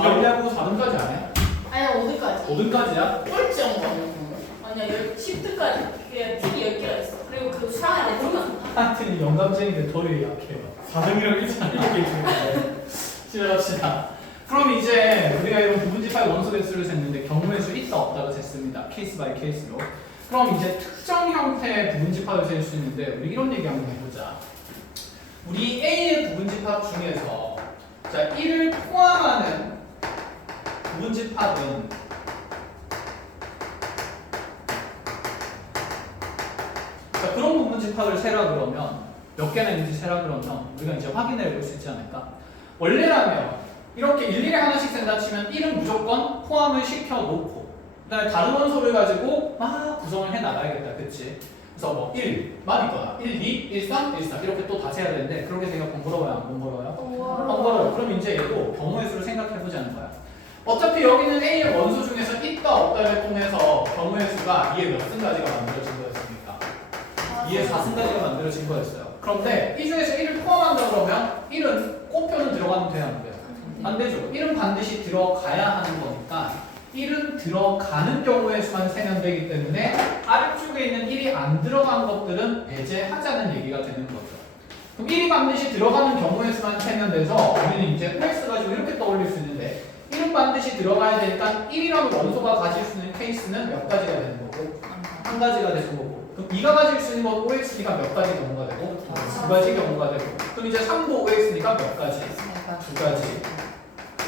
4하고 4등까지 안 해? 아니야 5등까지. 5등까지야? 꼴찌인 거. 아니야 10등까지. 그게 팀이 10개가 있어. 그리고 그 수학에 내 팀은 하여튼 영감쟁이들 덜이 약해요. 4등이랑 1등 이렇게 있는데. 시작합시다. 그럼 이제 우리가 이런 부분집합의 원소 개수를 셌는데 경우의 수 있다 없다가 셌습니다. 케이스 바이 케이스로. 그럼 이제 특정 형태의 부분집합을 셀 수 있는데 우리 이런 얘기 한번 해보자. 우리 A의 부분집합 중에서 자 1을 포함하는 부분집합은 자 그런 부분집합을 세라 그러면 몇 개나 있는지 세라 그러면 우리가 이제 확인해 볼 수 있지 않을까? 원래라면 이렇게 일일이 하나씩 센다 치면 1은 무조건 포함을 시켜놓고 그다음에 다른 원소를 가지고 막 구성을 해 나가야겠다. 그치? 그래서 뭐 1, 만 있거나 1, 2, 1, 3, 1, 4 이렇게 또 다 세야 되는데 그렇게 생각 번거로워요? 안 번거로워요? 번거로워요. 그럼 이제 얘도 경우의 수를 생각해보자는 거야. 어차피 여기는 A의 원소 중에서 있다 없다를 통해서 경우의 수가 2의 몇 승까지가 만들어진 거였습니까? 2의 4승까지가 만들어진 거였어요. 그런데 이 중에서 1을 포함한다 그러면 1은 꽃표는 들어가면 돼요? 안 돼요? 안 되죠. 1은 반드시 들어가야 하는 거니까 1은 들어가는 경우의 수만 세면 되기 때문에 아래쪽에 있는 1이 안 들어간 것들은 배제하자는 얘기가 되는 거죠. 그럼 1이 반드시 들어가는 경우의 수만 세면 돼서 우리는 이제 OX 가지고 이렇게 떠올릴 수 있는데 1은 반드시 들어가야 되니까 1이라는 원소가 가질 수 있는 케이스는 몇 가지가 되는 거고 한 가지가 되는 거고 그럼 2가 가질 수 있는 건 OX니까 몇 가지 경우가 되고 두 가지 경우가 되고 그럼 이제 3도 OX니까 몇 가지? 두 가지.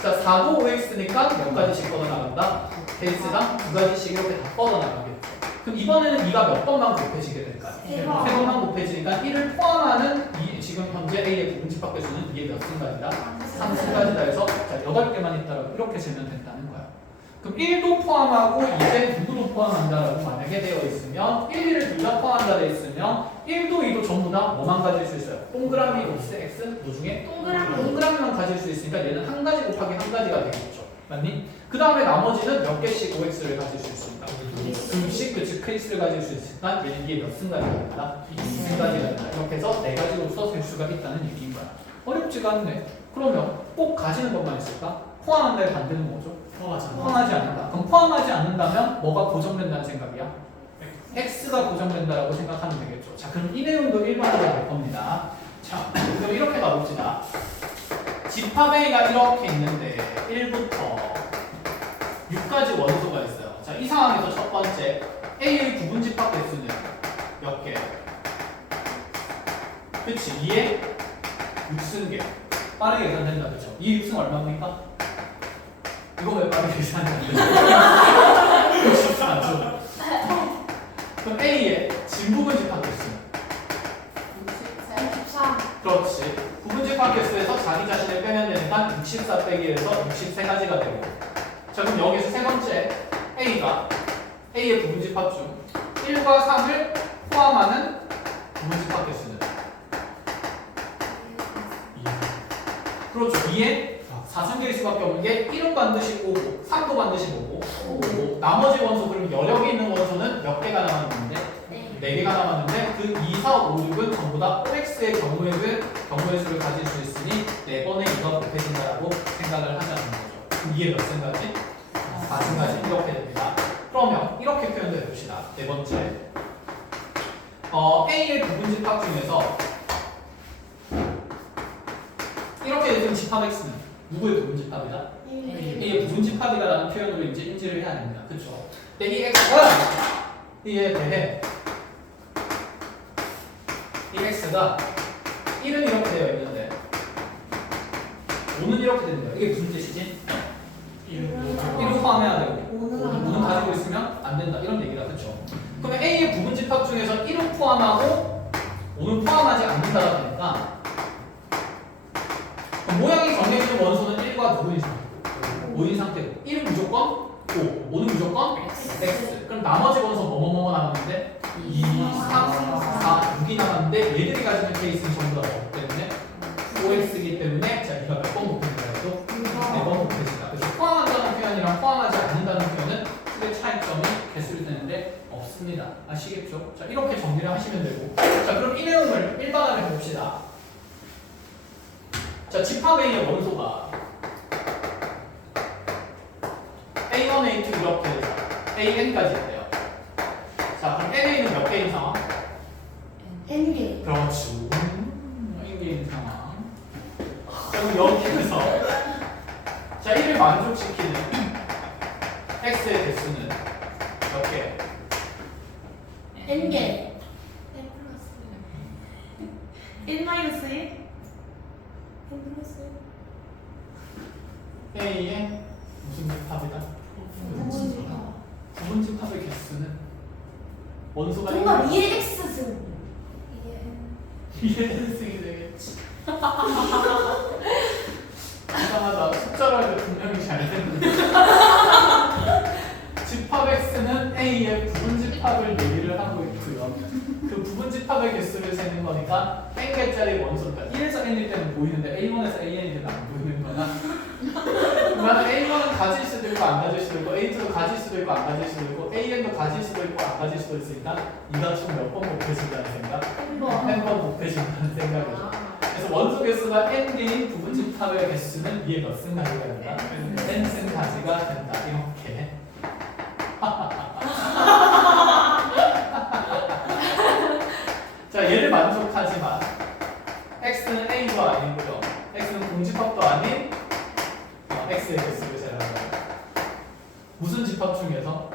자 4도 OX니까 몇 가지씩 뻗어나간다? 케이스당 두 가지씩 이렇게 다 뻗어나가겠죠. 그럼 이번에는 2가 몇 번만 곱해지게 될까요? 세 번만 곱해지니까 1을 포함하는 지금 현재 A의 부분집합 개수는 2의 몇 승까지다? 3승까지다 해서 자 8개만 있다라고 이렇게 세면 된다는 거야. 그럼 1도 포함하고 이제 누구도 포함한다라고 만약에 되어 있으면 1, 2를 둘 다 포함한다 되어 있으면 1도 2도 전부 다 뭐만 가질 수 있어요? 동그라미 X, X 뭐 중에? 동그라미만 가질 수 있으니까 얘는 한 가지 곱하기 한 가지가 되겠죠. 맞니? 그 다음에 나머지는 몇 개씩 OX를 가질 수 있습니다. 둘씩 그치 케이스를 가질 수 있으니까 얘는 이게 몇 승까지가 된다? 2승까지가 된다. 이렇게 해서 네 가지로서 셀 수가 있다는 얘기인 거야. 어렵지가 않네. 그러면 꼭 가지는 것만 있을까? 포함한다의 반대는 뭐죠? 포함하지 않는다. 그럼 포함하지 않는다면 뭐가 고정된다는 생각이야? X가 고정된다라고 생각하면 되겠죠. 자, 그럼 이 내용도 일반화가 될 겁니다. 자, 그럼 이렇게 가봅시다. 집합 A가 이렇게 있는데 1부터 6까지 원소가 있어요. 자, 이 상황에서 첫 번째 A의 부분집합 개수는 몇 개? 그치? 2의 6승계. 빠르게 계산된다, 그쵸? 2의 6승 얼마입니까? 이거 왜 빠르게 계산이 안 되죠? 그렇지 않죠? 그럼 A의 진부분집합 개수는? 64. 그렇지. 부분집합 개수에서 자기 자신을 빼면 되니까 64 빼기에서 63가지가 되고. 자, 그럼 여기서 세 번째 A가 A의 부분집합 중 1과 3을 포함하는 부분집합 개수는? 2. 그렇죠. 2의 4승계일 수밖에 없는 게 1은 반드시 오고 3도 반드시 오고 나머지 원소 그럼 여력이 있는 원소는 몇 개가 남았는데? 4개가 남았는데 그 2, 4, 5, 6은 전부 다 OX의 경우의 수를 가질 수 있으니 4번의 2가 곱해진다라고 생각을 하자는 거죠. 그럼 2의 몇 승까지? 4승까지 이렇게 됩니다. 그러면 이렇게 표현도 해봅시다. 네 번째 A의 부분집합 중에서 이렇게 되는 집합 X는 누구의 부분집합이다? A의 부분집합이다라는 표현으로 이제 인지를 해야 됩니다. 그렇죠? 근데 이 X가 이에 대해 이 X가 1은 이렇게 되어 있는데 5는 이렇게 되는 거예요. 이게 무슨 뜻이지? 1을 포함해야 되고 5는 가지고 있으면 안 된다. 이런 얘기다. 그렇죠? 그러면 A의 부분집합 중에서 1은 포함하고 5는 포함하지 않는다가 되니까 모양이 정해지는 원소는 1과 누구인 상태고 5인 상태고 1은 무조건 5, 5는 무조건 X. 그럼 나머지 원소 뭐뭐뭐가 남았는데 2, 3, 4, 6이 남았는데 얘들이 가지는 케이스는 전부 다 없기 때문에 OX이기 때문에 자 이거 몇 번 곱해진다 해도 4번 곱해진다. 그래서 포함한다는 표현이랑 포함하지 않는다는 표현은 크게 차이점이 개수되는데 없습니다. 아시겠죠? 자 이렇게 정리를 하시면 되고 자 그럼 이 내용을 일반화해 봅시다. 자 집합 A의 원소가 코어디네이트 이렇게 해서 AN까지 있대요. 자, 그럼 NA는 몇 개인 상황? N개. 그렇죠. N개인 상황. 자, 그럼 여기에서 자, 1을 만족시키는 X의 개수는 몇 개? N개. N 플러스 N 마이너스 1? N 플러스 A의 무슨 집합이다? 1? 부분 집합의 개수는 원소가 정답 2의 X승. 이게 N승이 되겠지. 이상하다. 숫자로 할 때 분명히 잘 됐는데. 집합 X는 A의 부분 집합을 얘기를 하고 있고요. 그 부분 집합의 개수를 세는 거니까 N개짜리 원소니까 1에서 N일 때는 보이는데 A1에서 AN일 때는 안 보이는 거나 그러면 A1은 가질 수도 있고 안 가질 수도 있고 A2도 가질 수도 있고 안 가질 수도 있고 AN도 가질 수도 있고 안 가질 수도 있으니까 이가 총 몇 번 곱해진다는 생각? 한번. N번 곱해진다는 생각이죠. 그래서 원소 개수가 N 개인 부분 집합의 개수는 이에 몇 승 가지가 된다? N 승 가지가 된다. 이렇게. 자, 얘를 만족하지만 X는 A도 아니고요. X는 공집합도 아닌 X의 개수를 제외한다. 무슨 집합 중에서?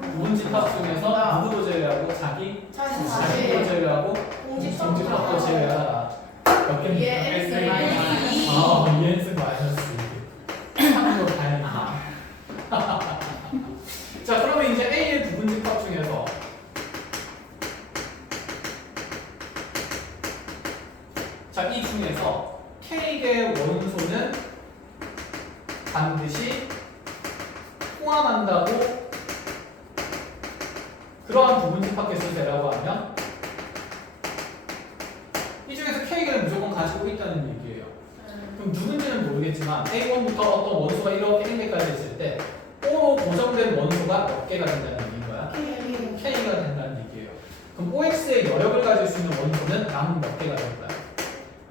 부분 집합 중에서 누구도 제외하고 자기도 제외하고 공집합도 제외하라. 몇 개입니까? X 마이너스 2. 2X 마이너스 2. 참고 다행이다. 자, 그러면 이제 A의 부분 집합 중에서 자, 이 중에서 K의 원소는 반드시 포함한다고 그러한 부분 집합 개수 되라고 하면 이 중에서 K가 무조건 가지고 있다는 얘기예요. 그럼 누군지는 모르겠지만 A1부터 어떤 원소가 이렇게 N개까지 있을 때 O로 고정된 원소가 몇 개가 된다는 얘기인 거야? K가 된다는 얘기예요. 그럼 OX의 여력을 가질 수 있는 원소는 남은 몇 개가 될 거야?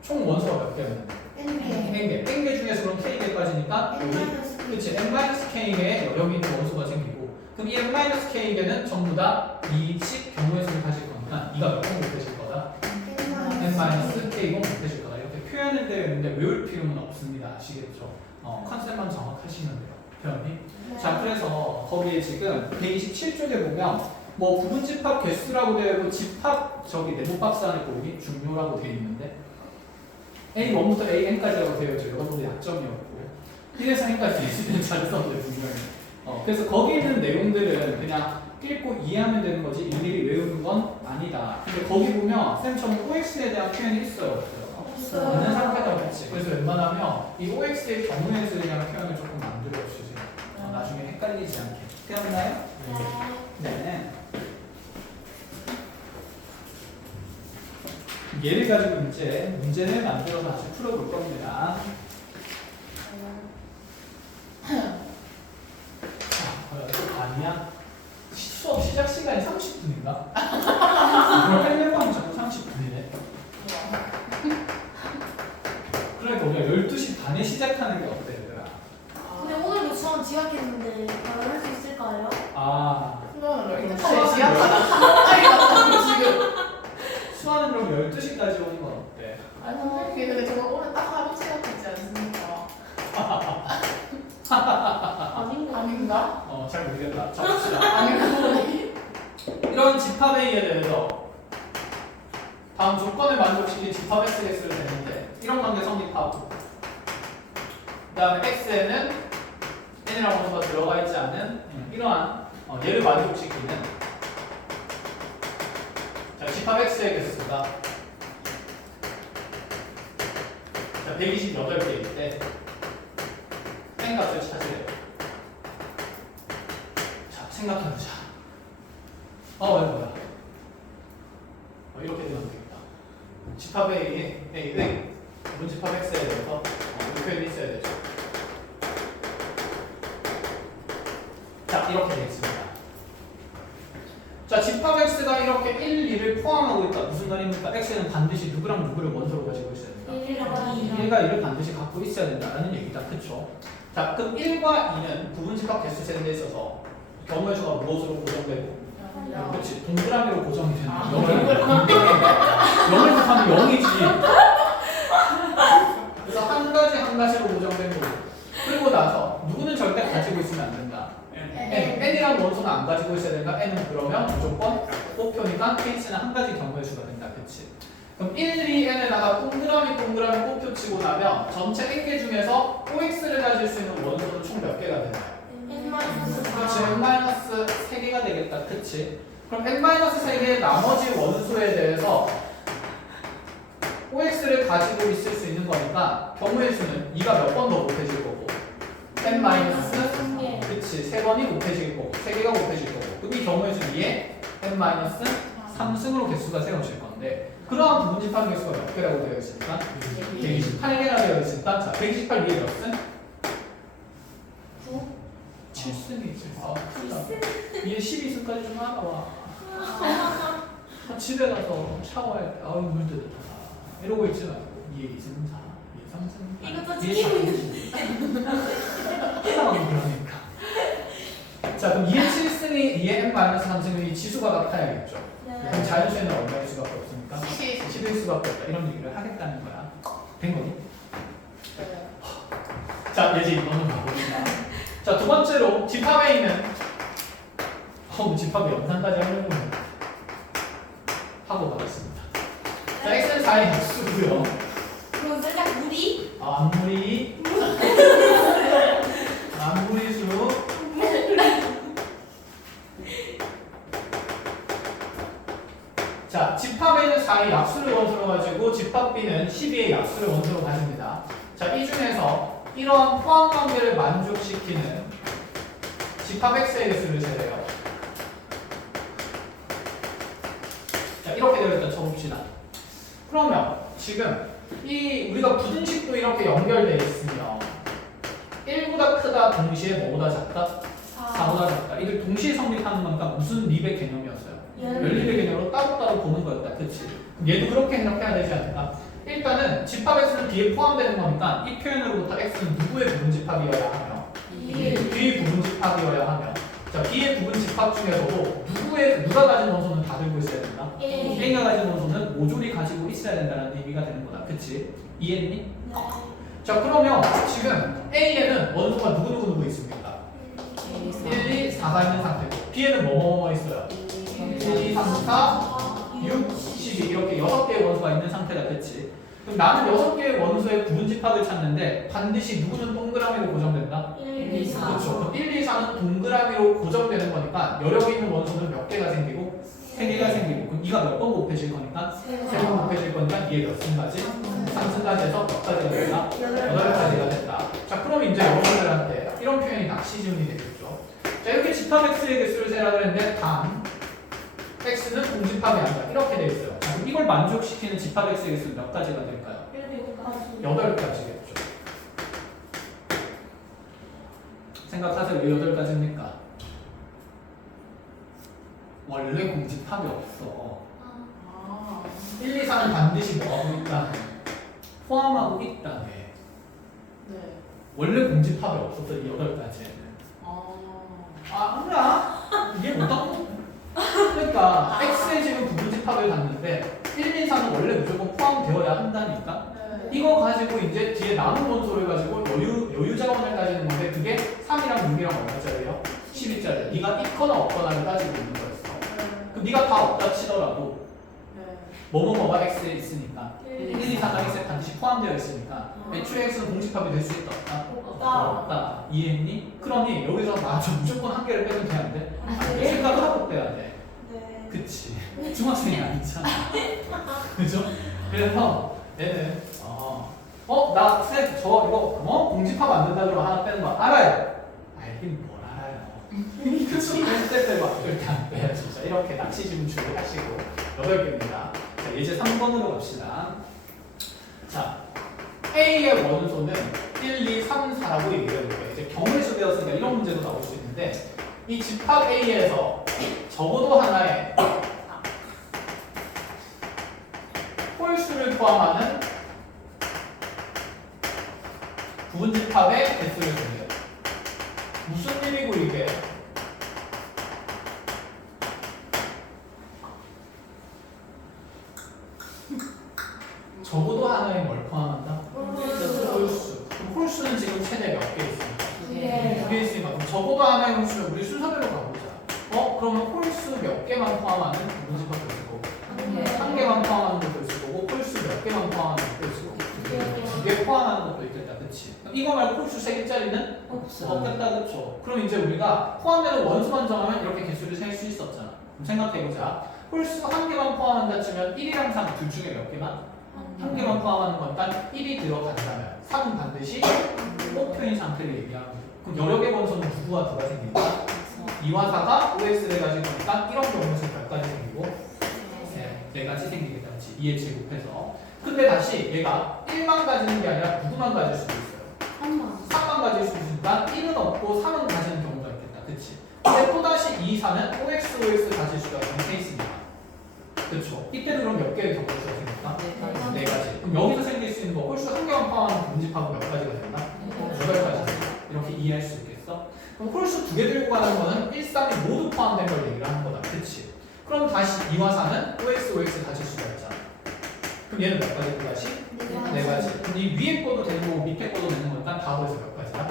총 원소가 몇 개면? N개. N개 중에서 그럼 K개까지니까 N 여기 마이너스 그렇지 N-K개의 여력이 있는 원소가 생기고 그럼 이 N-K개는 전부 다 이식 경우의 수를 가질 거니까 이가 몇 번 곱해질 거다? N-K번 곱해질 거다. 이렇게 표현을 되어 있는데 외울 필요는 없습니다. 아시겠죠? 컨셉만 정확하시면 돼요. 표현이. 자, 그래서 거기에 지금 127쪽에 보면 뭐 부분 집합 개수라고 되어 있고 집합 저기 네모 박스 안에 보기 중요라고 되어 있는데 A1부터 AN까지라고 되어 있죠. 여러분들 약점이었고 1에서 N까지 있을 때는 잘 썼는데 분명히. 그래서 거기 있는 내용들은 그냥 읽고 이해하면 되는 거지 일일이 외우는 건 아니다. 근데 거기 보면 쌤처럼 OX에 대한 표현이 있어요, 없어요? 있는 상태가 없지. 그래서 웬만하면 이 OX의 경우의 수에 대한 표현을 조금 만들어 주세요. 나중에 헷갈리지 않게. 되었나요? 네. 얘를 가지고 이제 문제를 만들어서 다시 풀어볼 겁니다. 또 아니야? 수업 시작 시간이 30분인가? 이걸 헬레방이 자꾸 30분이네. 그러니까 우리가 12시 반에 시작하는 게 어때, 얘들아? 근데 오늘도 수업 지각했는데 바로 할 수 있을까요? 아, 수아는 그럼 12시까지 오는 건 어때? 근데 제가 오늘 딱 하루 시작하지 않습니까? 아닌가? 잘 모르겠다. 잡읍시다. 아니 이런 집합 A에 대해서 다음 조건을 만족시킨 집합 X 개수를 대는데 이런 관계 성립하고 그 다음에 X에는 N이라고 원소가 들어가 있지 않은 이러한 얘를 만족시키는 자, 집합 X의 개수가 자, 128개일 때 N 값을 찾으래요. 자, 생각해보자. 뭐야. 이렇게 되면 되겠다. 집합 A의 문집합 X에 대해서 이 표현이 있어야 되죠. 자, 이렇게 되겠습니다. 자, 집합 X가 이렇게 1, 2를 포함하고 있다. 무슨 말입니까? X는 반드시 누구랑 누구를 원소로 가지고 있어야 된다. 1과 2를 반드시 갖고 있어야 된다는 얘기다. 그쵸? 자, 자, 그럼 1과 2는 부분집합 개수 세는데 있어서 경우의 수가 무엇으로 고정되고? 그렇지. 동그라미로 고정이 된다. 0을 곱하면 0이지. 그래서 한 가지 한 가지로 고정된 거고. 그리고 나서 누구는 절대 가지고 있으면 안 된다. n이란 원소는 안 가지고 있어야 된다. n은 그러면 무조건 꽃표니까 k는 한 가지 경우의 수가 된다. 그치? 그럼 1, 2n에다가 동그라미 꽃표 치고 나면 전체 n개 중에서 OX를 가질 수 있는 원소는 총 몇 개가 되나요? 그렇지. n-3개가 되겠다. 그치? 그럼 n-3개의 나머지 원소에 대해서 OX를 가지고 있을 수 있는 거니까 경우의 수는 2가 몇 번 더 곱해질 거고 n- 그치. 3번이 곱해질 거고 3개가 곱해질 거고 그럼 이 경우의 수는 2에 n-3승으로 개수가 세워질 건데 그러한 부분집합 개수가 몇 개라고 되어 있습니까? 128개가 되어 있으니까 자 128 위에 몇 승? 7승이 있지. 아, 위에 12승까지 좀 하나 와. 집에 가서 샤워할 때 아유 물 뜨뜻하다 이러고 있지 말고 2에 2승 4, 2에 3승 이것도 2에 4승 그러니까 자 그럼 2에 7승이 2에 n-3승이 지수가 같아야겠죠. 그럼 자연수에는 얼마일 수밖에 없습니까? 10일 수밖에 없다 이런 얘기를 하겠다는 거야. 된 거니? 자 예지 이거는 봐봅시다. 자 두 번째로 집합에 있는 집합의 영상까지 하려고 하고 가겠습니다. 자 x는 4의 약수고요. 그럼 살짝 무리? 안무리수 자 집합에는 4의 약수를 원소로 가지고 집합 B는 12의 약수를 원소로 가집니다. 자 이 중에서 이런 포함 관계를 만족시키는 집합 X의 개수를 세래요. 자 이렇게 되어 있다 쳐봅시다. 그러면 지금 이 우리가 부등식도 이렇게 연결되어 있으면 1보다 크다 동시에 뭐보다 작다? 4보다 작다. 이게 동시에 성립하는 거니까 무슨 립의 개념이었어요? 연립의 개념으로 따로따로 보는 거였다. 그치? 얘도 그렇게 해석해야 되지 않을까? 일단은 집합 X는 B에 포함되는 거니까 이 표현으로부터 X는 누구의 부분집합이어야 하며 B의 부분집합이어야 하며 자 B의 부분집합 중에서도 누가 가진 원소는 다 들고 있어야 된다. A가 가진 원소는 모조리 가지고 있어야 된다는 의미가 되는 거다. 그치? 이해했니? 자 그러면 지금 A에는 원소가 누구 있습니까? 1, 2, 4가 있는 상태고 B에는 뭐뭐 있어요? 1, 2, 3, 4, 6, 12 이렇게 6개의 원소가 있는 상태가 됐지. 그럼 나는 6개의 원소의 부분집합을 찾는데 반드시 누구는 동그라미로 고정된다? 1, 2, 4. 그렇죠. 그럼 1, 2, 4는 동그라미로 고정되는 거니까 여력에 있는 원소는 몇 개가 생기고? 3개가 생기고 그럼 2가 몇 번 곱해질 거니까? 3번 곱해질 거니까 2에 몇 승까지? 3승까지 해서 몇 가지가 된다? 8가지가 된다. 자 그럼 이제 여러분들한테 이런 표현이 낚시 질문이 되겠죠. 자 이렇게 집합 X의 개수를 세라 그랬는데 단 X는 공집합이 아니다. 이렇게 돼 있어요. 자, 그럼 이걸 만족시키는 집합 X의 개수는 몇 가지가 될까요? 8가지겠죠. 생각하세요. 왜 8가지입니까? 원래 공집합이 없어. 1, 2, 4는 반드시 뭐하고 있다네. 포함하고 있다네. 원래 공집합이 없었어. 이 8가지에는. 아니야. 이게 못하고. 그러니까 X의 지금 부분집합을 갖는데 1, 2, 4는 원래 무조건 포함되어야 한다니까. 이거 가지고 이제 뒤에 남은 원소를 가지고 여유 자원을 따지는 건데 그게 3이랑 6이랑 얼마짜리예요? 12짜리. 네가 있거나 없거나를 따지고 있는 거였어. 그럼 네가 다 없다 치더라도 뭐뭐뭐가 X에 있으니까 1, 2, 4가 X에 반드시 포함되어 있으니까 애초에 X는 공집합이 될 수 있다 없다? 없다. 이해했니? 그러니 여기서 저 무조건 한 개를 빼면 돼야 돼? 생각을 하고 빼야 돼. 그치. 중학생이 아니잖아. 그죠? 그래서 얘는 나 쌤 저 이거 공집합 안 된다 그러면 하나 빼는 거 알아요. 알긴 뭘 알아요. 그치. 뺄 때가 절대 안 빼요. 진짜 이렇게 낚시 질문 준비하시고 8개입니다. 자 이제 3번으로 갑시다. 자 A의 원소는 1, 2, 3, 4라고 얘기를 해볼게요. 이제 경우의수 배웠으니까 이런 문제도 나올 수 있는데 이 집합 A에서 적어도 하나의 홀수를 포함하는 부분집합의 개수를 정해요. 무슨 일이고 이게? 적어도 하나에 뭘 포함한다? 홀수. 그럼 홀수는 지금 최대 몇 개 있습니까? 네. 2개 있으니까 그럼 적어도 하나의 홀수를 우리 순서대로 가보자. 그러면 홀수 몇 개만 포함하는 부분집합도 있을 거고 한 개만 포함하는 것도 있을 거고 홀수 몇 개만 포함하는 것도 있을 거고 두 개 포함하는 것도 있겠다. 그치? 그럼 이거 말고 홀수 3개짜리는 없겠다. 그쵸? 그럼 이제 우리가 포함되는 원수만 정하면 이렇게 개수를 셀 수 있었잖아. 그럼 생각해보자. 홀수 한 개만 포함한다 치면 1이랑 3 둘 중에 몇 개만? 한 개만 포함하는 거니까 1이 들어간다면 3은 반드시 꼭표인 상태를 얘기하는 거죠. 그럼 여러 개 원소는 누구와 누가 생기니까? 2와 4가 OX를 가지고 있으니까 이런 경우에서 몇 가지 생기고? 네 가지 생기겠다. 그치? 2에 제곱해서. 근데 다시 얘가 1만 가지는 게 아니라 누구만 가질 수도 있어요. 3만 가질 수 있으니까 1은 없고 3은 가지는 경우가 있겠다. 그치? 근데 또다시 2, 4는 OX 가질 수가 있는 케이스입니다. 그쵸? 이때도 그럼 몇 개의 경우가 생길까? 네 가지. 그럼 여기서 생길 수 있는 거 홀수 한 개만 포함하는 분집하고 몇 가지가 된다? 8가지. 이렇게 이해할 수 있겠어? 그럼 홀수 두 개 들고 가는 거는 1, 3이 모두 포함된 걸 얘기를 하는 거다. 그치? 그럼 다시 2와 4는 OX 가질 수가 있잖아. 그럼 얘는 몇 가지고 다시? 네 가지. 그럼 이 위에 거도 되고 밑에 거도 되는 거니까 다 더해서 몇 가지야?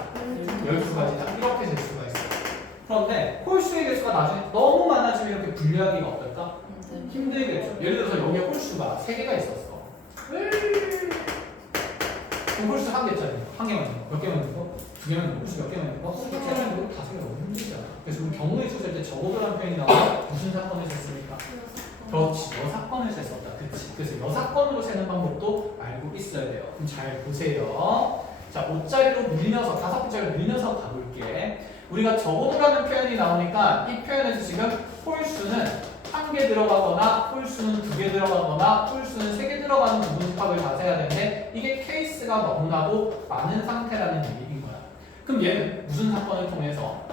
12가지다. 이렇게 될 수가 있어요. 그런데 홀수의 개수가 나중에 너무 많아지면 이렇게 분류하기가 어떨까? 힘들겠죠. 예를 들어서 여기에 홀수가 3개가 있었어. 그럼 홀수 한 개짜리. 한 개만 있는 거. 몇 개만 있는 거? 두 개만 있는 거. 홀수 몇 개만 있는 거? 세 개만 있는 거? 다섯 개가 너무 힘들잖아. 그래서 그 경우의 수 셀 때 적어도라는 표현이 나오면 무슨 사건을 셌습니까? 그렇지. 여사건을 셌었다. 그치. 그래서 여사건으로 세는 방법도 알고 있어야 돼요. 그럼 잘 보세요. 자, 5짜리로 늘려서, 5개짜리로 늘려서 가볼게. 우리가 적어도라는 표현이 나오니까 이 표현에서 지금 홀수는 한 개 들어가거나 홀수는 2개 들어가거나 홀수는 3개 들어가는 부분집합을 다 세야 되는데 이게 케이스가 너무나도 많은 상태라는 얘기인 거야. 그럼 얘는 무슨 사건을 통해서?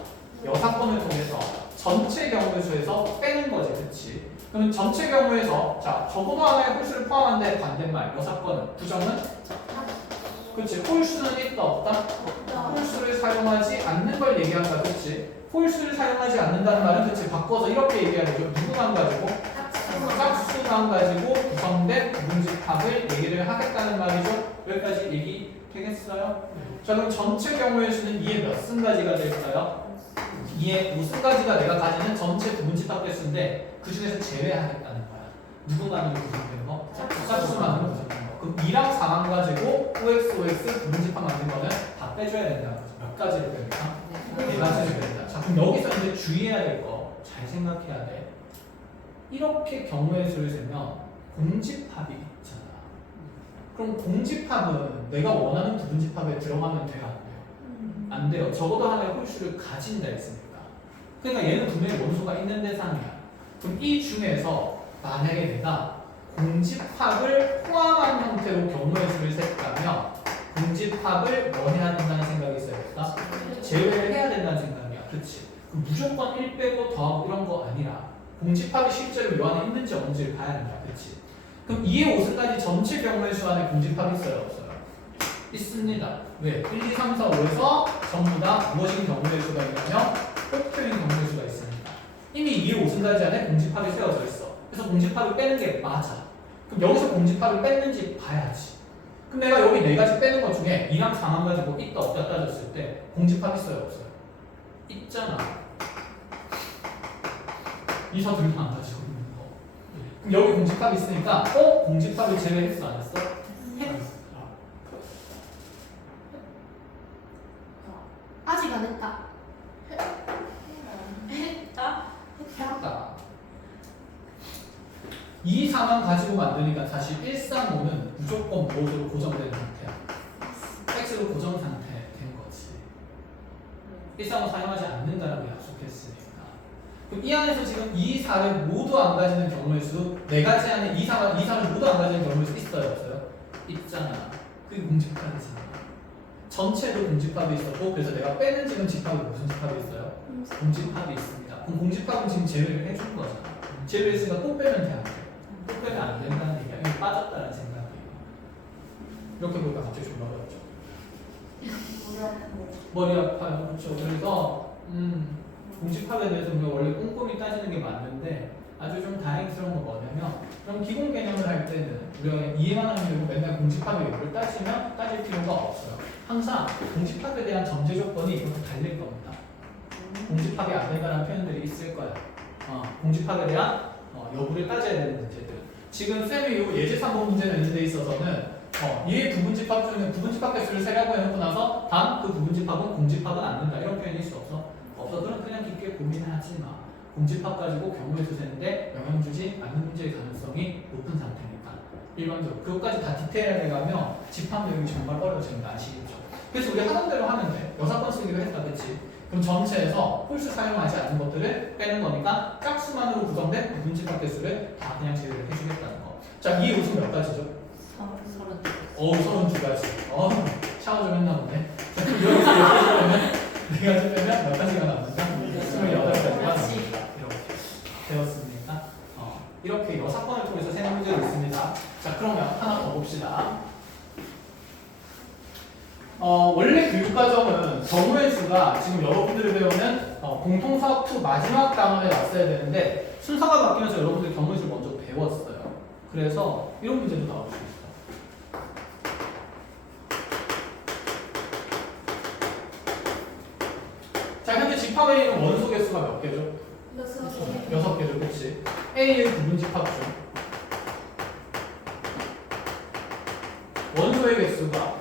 여사건을 통해서 전체 경우의 수에서 빼는 거지. 그치? 그러면 전체 경우에서 자 적어도 하나의 홀수를 포함한데 반대말 여사건은 부정은? 그치? 홀수는 있다 없다? 홀수를 사용하지 않는 걸 얘기한다. 그치? 홀수를 사용하지 않는다는 말은 그치? 바꿔서 이렇게 얘기해야 되죠. 누구만 가지고? 짝수만 가지고 구성된 부분집합을 얘기를 하겠다는 말이죠. 여기까지 얘기 되겠어요? 자 그럼 전체 경우의 수는 2의 몇 승가지가 될까요? 2의 5승가지가 내가 가지는 전체 부분집합 개수인데 그 중에서 제외하겠다는 거야. 누구만으로 구성되는 거? 짝수만으로 구성되는 거. 그럼 2랑 4만 가지고 OX 부분집합 만든 거는 다 빼줘야 된다는 거죠. 몇 가지를 뺍니까? 네 가지를 뺀다. 자 그럼 여기서 이제 주의해야 될 거 잘 생각해야 돼. 이렇게 경우의 수를 세면 공집합이 있잖아. 그럼 공집합은 내가 원하는 부분집합에 들어가면 돼요? 안 돼요? 안 돼요. 적어도 하나의 홀수를 가진다 했으니까. 그러니까 얘는 분명히 원소가 있는 대상이야. 그럼 이 중에서 만약에 내가 공집합을 포함한 형태로 경우의 수를 셌다면 공집합을 뭐 해야 된다는 생각이 있어야 될까? 제외를 해야 된다는 생각이야. 그치? 그럼 무조건 1 빼고 더하고 이런 거 아니라 공집합이 실제로 요 안에 있는지 없는지를 봐야 된다. 그치? 그럼 2의 5승까지 전체 경우의 수 안에 공집합이 있어요? 없어요? 있습니다. 왜? 1, 2, 3, 4, 5에서 전부 다 무엇인 경우의 수가 있냐면 꼭표인 경우의 수가 있으니까 이미 2의 5승까지 안에 공집합이 세워져 있어. 그래서 공집합을 빼는 게 맞아. 그럼 여기서 공집합을 뺐는지 봐야지. 그럼 내가 여기 4가지 빼는 것 중에 2랑 4만 가지고 있다 없다 따졌을 때 공집합 있어요? 없어요? 있잖아. 이 서둘러 안 가지고 있는 거. 그럼 여기 공집합이 있으니까 공집합을 제외했어 안 했어? 했어. 아직 안 했다. 했다? 했다. 2, 4만 가지고 만드니까 사실 1, 3, 5는 무조건 무엇으로 고정된 상태야? X로 고정 상태 된 거지. 1, 3, 5 사용하지 않는다라고 약속했으니까. 그럼 이 안에서 지금 2, 4를 모두 안 가지는 경우의 수 4가지 안에 2, 4를 모두 안 가지는 경우의 수 있어요? 없어요? 있잖아. 그게 공집합이잖아. 전체도 공집합이 있었고 그래서 내가 빼는 지금 집합이 무슨 집합이 있어요? 공집합이 있습니다. 그럼 공집합은 지금 제외를 해준 거잖아. 제외했으니까 또 빼면 돼? 안 돼? 또 빼면 안 된다는 얘기야. 이게 빠졌다는 생각이에요. 이렇게 보니까 갑자기 졸라 어렵죠. 머리 아파요. 그렇죠. 그래서 공집합에 대해서 우리가 원래 꼼꼼히 따지는 게 맞는데 아주 좀 다행스러운 건 뭐냐면 그럼 기본 개념을 할 때는 우리가 이해만 하면 되고 맨날 공집합의 이유를 따질 필요가 없어요. 항상 공집합에 대한 전제 조건이 이것도 달릴 겁니다. 공집합이 안 된다는 표현들이 있을 거야. 공집합에 대한 여부를 따져야 되는 문제들. 지금 쌤이 이 예제 3번 문제 내는 데 있어서는 얘 부분집합 중에 부분집합 개수를 세라고 해놓고 나서 단 그 부분집합은 공집합은 안 된다 이런 표현이 있어 없어? 없어. 그럼 그냥 깊게 고민하지 마. 공집합 가지고 경우의 수세인데 영향 주지 않는 문제의 가능성이 높은 상태니까 일반적으로 그것까지 다 디테일하게 가면 집합 내용이 정말 어려워집니다. 아시겠죠? 그래서 우리 하던 대로 하면 돼. 6번 쓰기로 했다, 그치? 그럼 전체에서 홀수 사용하지 않는 것들을 빼는 거니까 짝수만으로 구성된 부분집합 개수를 다 그냥 제외를 해주겠다는 거. 자, 이 요소 몇 가지죠? 32가지. 샤워 좀 했나 보네. 자, 그럼 여기서 6가지 빼면 4가지 빼면 몇 가지가 남는다? 28가지가 남는다. 이렇게 되었습니까? 이렇게 6번을 통해서 세 문제가 있습니다. 자, 그러면 하나 더 봅시다. 원래 교육과정은 정우의 수가 지금 여러분들이 배우는 공통수학 2 마지막 단원에 왔어야 되는데 순서가 바뀌면서 여러분들 경우의 수를 먼저 배웠어요. 그래서 이런 문제도 나올 수 있어요. 자, 현재 집합에 있는 원소 개수가 몇 개죠? 6개죠, 그렇지? A의 부분집합 중 원소의 개수가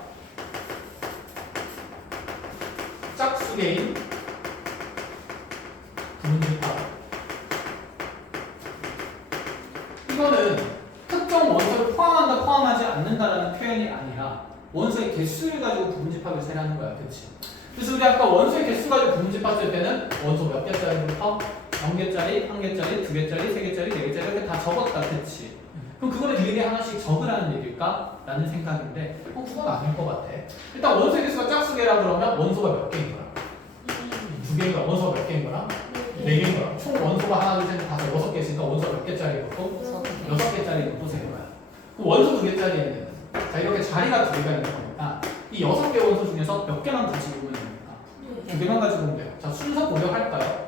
짝수개인 부분집합. 이거는 특정 원소를 포함한다, 포함하지 않는다라는 표현이 아니라 원소의 개수를 가지고 부분집합을 세라는 거야, 그렇지? 그래서 우리 아까 원소의 개수 가지고 부분집합 쓸 때는 원소 몇 개짜리부터 0개짜리, 1개짜리, 2개짜리, 3개짜리, 4개짜리 이렇게 다 적었다, 그치? 그럼 그거를 일일이 하나씩 적으라는 얘기일까? 라는 생각인데 그건 아닐 것 같아. 일단 원소의 개수가 짝수개라 그러면 원소가 몇 개인 거야? 2개인 거야. 원소가 몇 개인 거야? 4개인 거야. 총 원소가 하나, 둘, 셋, 다섯, 6개 있으니까 원소가 몇 개짜리 것도? 6개짜리 것도 세 거야. 그럼 원소 2개짜리에는 자 이렇게 자리가 2개가 있는 거니까 이 6개 원소 중에서 몇 개만 가지고 오면 됩니까? 2개만 가지고 오면 돼요. 자, 순서 공격할까요?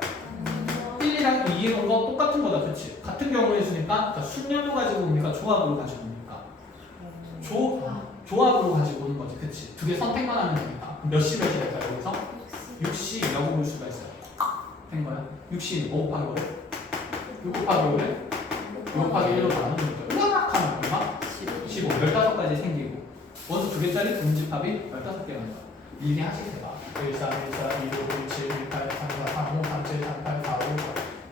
1, 2랑 2의 거 똑같은 거다, 그치? 같은 경우에 있으니까 자, 순열로 가지고 옵니까? 조합으로 가지고 옵니까? 조합으로 가지고 오는 거지, 그치? 2개 선택만 하면 되니까. 몇시 몇이 될까요, 여기서? 6시라고 볼 수가 있어요. 된 거야. 6시 뭐 곱하기 5래? 6 곱하기 5래? 6 곱하기 1로 나누는 거죠. 으악 하면 얼마? 15. 15가지 생기고 원소 2개짜리 분집합이 15개가 나와. 미리 하시세요. 1, 3, 1, 4, 2, 5, 6, 7, 1, 8, 3, 4, 3, 5, 3, 7, 3, 8, 4, 5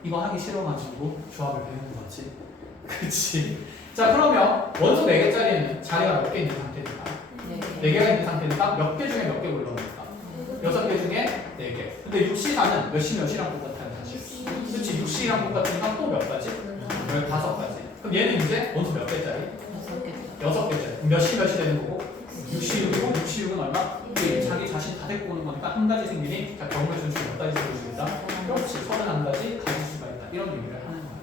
이거 하기 싫어가지고 조합을 배우는 거지. 그치? 자, 그러면 원소 4개짜리에는 자리가 몇 개 있는 상태니까 4개가 있는 상태니까 몇 개 중에 몇 개 올라옵니까? 6개 중에 4개. 근데 6시사는 몇이랑 똑같아요, 사실. 그치? 6시랑 똑같으니까 또 몇 가지? 15가지. 그럼 얘는 이제 원소 몇 개짜리? 6개짜리. 몇이 되는 거고? 66이고 66은 얼마? 자기 자신 다 데리고 오는 거니까 한 가지 생기니 자, 경우의 수는 몇 가지 생길 수 있다? 그렇지. 31가지 가질 수가 있다. 이런 얘기를 하는 거야.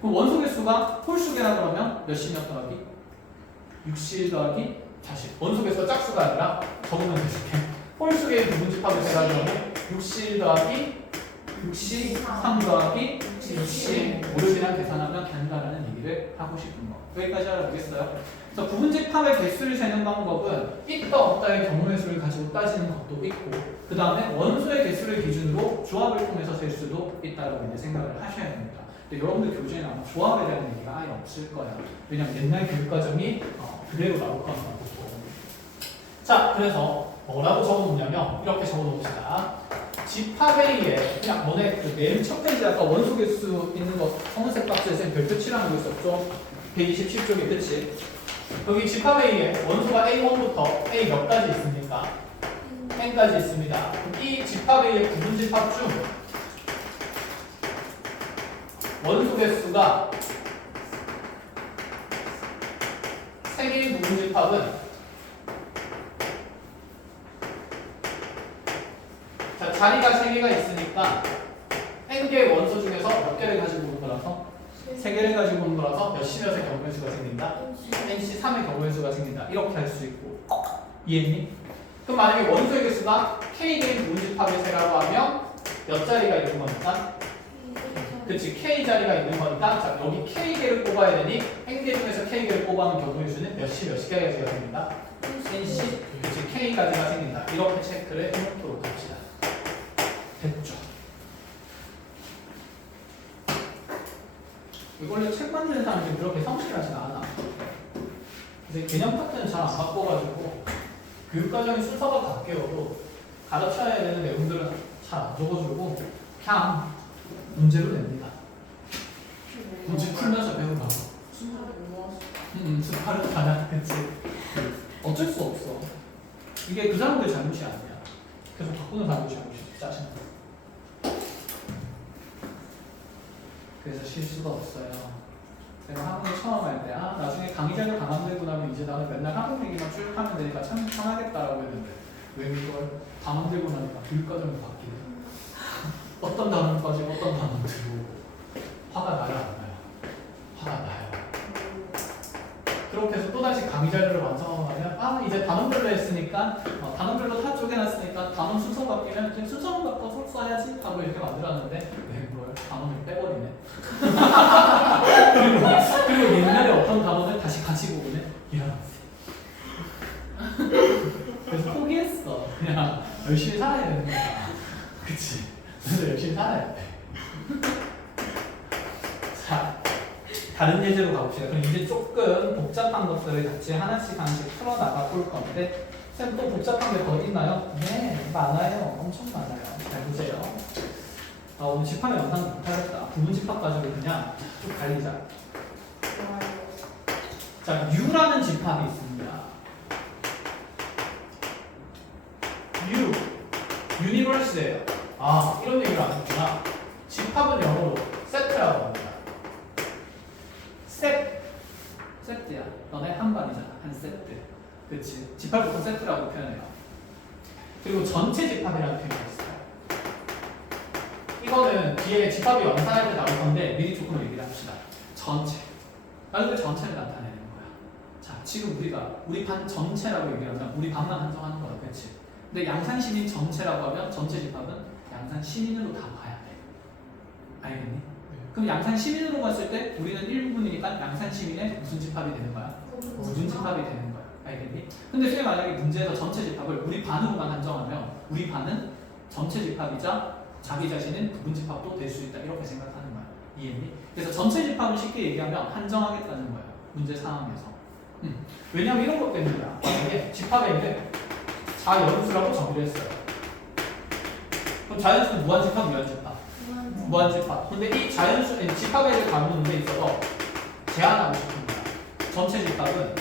그럼 원소 개수가 홀수개라 그러면 몇시 몇 더하기? 60 더하기 40. 원소 개수가 짝수가 아니라 적으면 되줄게. 홀수개의 부분집합을 제가 그러면 60 더하기 63 더하기 65를 그냥 계산하면 된다라는 얘기를 하고 싶은 거. 여기까지 알아보겠어요? 그래서 부분집합의 개수를 세는 방법은 있다 없다의 경우의 수를 가지고 따지는 것도 있고 그 다음에 원소의 개수를 기준으로 조합을 통해서 셀 수도 있다고 이제 생각을 하셔야 됩니다. 근데 여러분들 교재에는 아마 조합에 대한 얘기가 아예 없을 거예요. 왜냐면 옛날 교육과정이 그대로 나올 거라서. 자, 그래서 뭐라고 적어놓냐면 이렇게 적어놓읍시다. 집합에 의해 그냥 너네 그 맨 첫 페이지 아까 원소 개수 있는 거 검은색 박스에 쌤 별표 칠하는 거 있었죠? 127쪽에 그치? 여기 집합에 의해 원소가 A1부터 A 몇 가지 있습니까? N까지 있습니다. 이 집합에 의해 부분집합 중 원소 개수가 3개의 부분집합은 자, 자리가 3개가 있으니까 N개의 원소 중에서 몇 개를 가지고 오는 거라서 3개를 가지고 오는 거라서 몇시 몇의 경우의 수가 생긴다? NC 3의 경우의 수가 생긴다. 이렇게 할 수 있고 이해했니? 그럼 만약에 원소의 개수가 K개인 부분집합의 세라고 하면 몇 자리가 있는 겁니까? 그치, K자리가 있는 거니까 자, 여기 K개를 뽑아야 되니 N개 중에서 K개를 뽑아놓은 경우의 수는 몇 개가 생긴다? N씩. 그치, K가지가 생긴다. 이렇게 체크를 해놓도록 합시다. 됐죠? 원래 책 만드는 사람들이 그렇게 성실하진 않아. 이제 개념 파트는 잘 안 바꿔가지고 교육과정의 순서가 바뀌어도 가르쳐야 되는 내용들은 잘 안 적어주고 그냥 문제로 냅니다. 문제 풀면서 배우라고. 스파르 가냐, 그치? 어쩔 수 없어. 이게 그 사람들 잘못이 아니야. 그래서 바꾸는 사람들 잘못이지, 짜증나. 그래서 실수가 없어요. 제가 한국에 처음 할 때, 나중에 강의자를 강함되고 나면 이제 나는 맨날 한국 얘기만 쭉 하면 되니까 참 편하겠다라고 했는데, 왜 이걸 강함되고 나니까 교육과정이 바뀌네. 어떤 단어는 빠지고 어떤 단어는 들어오고. 화가 나요, 안 나요? 화가 나요. 그렇게 해서 또다시 강의 자료를 완성하고 나면 이제 단원별로 했으니까 단원별로 다 쪼개놨으니까 단원 순서 바뀌면 이제 순서만 바꿔서 써야지 하고 이렇게 만들었는데 왜 그걸 단원을 빼버리네. 그리고 옛날에 어떤 단원을 다시 가지고 오네. 이런. 그래서 포기했어. 그냥 열심히 살아야 되는 거야. 그치? 그래서 열심히 살아야 돼. 자, 다른 예제로 가봅시다. 그럼 이제 조금 복잡한 것들을 같이 하나씩 풀어나가 볼 건데, 쌤 또 복잡한 게 더 있나요? 네, 많아요. 엄청 많아요. 잘 보세요. 오늘 집합의 영상 못하겠다. 부분 집합 가지고 그냥 쭉 달리자. 자, U라는 집합이 있습니다. 유니버스예요. 이런 얘기를 안 했구나. 집합은 영어로 세트라고 합니다. 세트야. 너네 한 반이잖아. 한 세트. 그치. 집합 보통 세트라고 표현해요. 그리고 전체 집합이라는 표현이 있어요. 이거는 뒤에 집합이 완성할 때 나올 건데 미리 조금 얘기를 합시다. 전체. 나중에 전체를 나타내는 거야. 자, 지금 우리 반 전체라고 얘기하면 우리 반만 한정하는 거야. 그치? 근데 양산시민 전체라고 하면 전체 집합은 양산시민으로 다 봐야 돼. 알겠니? 그럼 양산시민으로 봤을 때 우리는 일부분이니까 양산시민의 무슨 집합이 되는 거야? 부분 집합이 되는 거야. 알겠니? 근데 쌤이 만약에 문제에서 전체 집합을 우리 반으로만 한정하면 우리 반은 전체 집합이자 자기 자신은 부분 집합도 될 수 있다. 이렇게 생각하는 거야. 이해했니? 그래서 전체 집합을 쉽게 얘기하면 한정하겠다는 거야. 문제 상황에서. 왜냐면 이런 것 때문이야. 만약에 집합에 있는 자연수라고 정의를 했어요. 그럼 자연수는 무한집합, 유한집합? 무한집합. 근데 이 자연수, 집합에 다루는 데 있어서 제한하고 싶습니다. 전체 집합은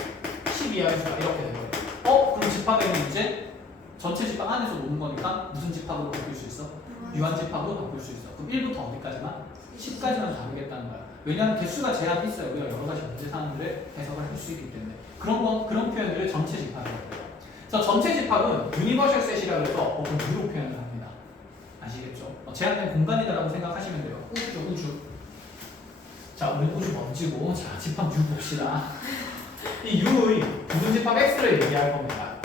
12하의 수가 이렇게 된 거예요. 그럼 집합에는 이제 전체 집합 안에서 노는 거니까 무슨 집합으로 바꿀 수 있어? 유한집합으로 바꿀 수 있어. 그럼 1부터 어디까지만? 10까지만 다루겠다는 거야. 왜냐하면 개수가 제한이 있어요. 우리가 여러 가지 문제 사항들을 해석을 할 수 있기 때문에. 그런 표현들을 전체 집합이라고 해요. 그래서 전체 집합은 유니버셜 셋이라고 해서 U로 표현을 합니다. 아시겠죠? 제한된 공간이다라고 생각하시면 돼요. 우주. 자, 우리 우주 먼지고, 자, 집합 U 봅시다. 이 U의 부분 집합 X를 얘기할 겁니다.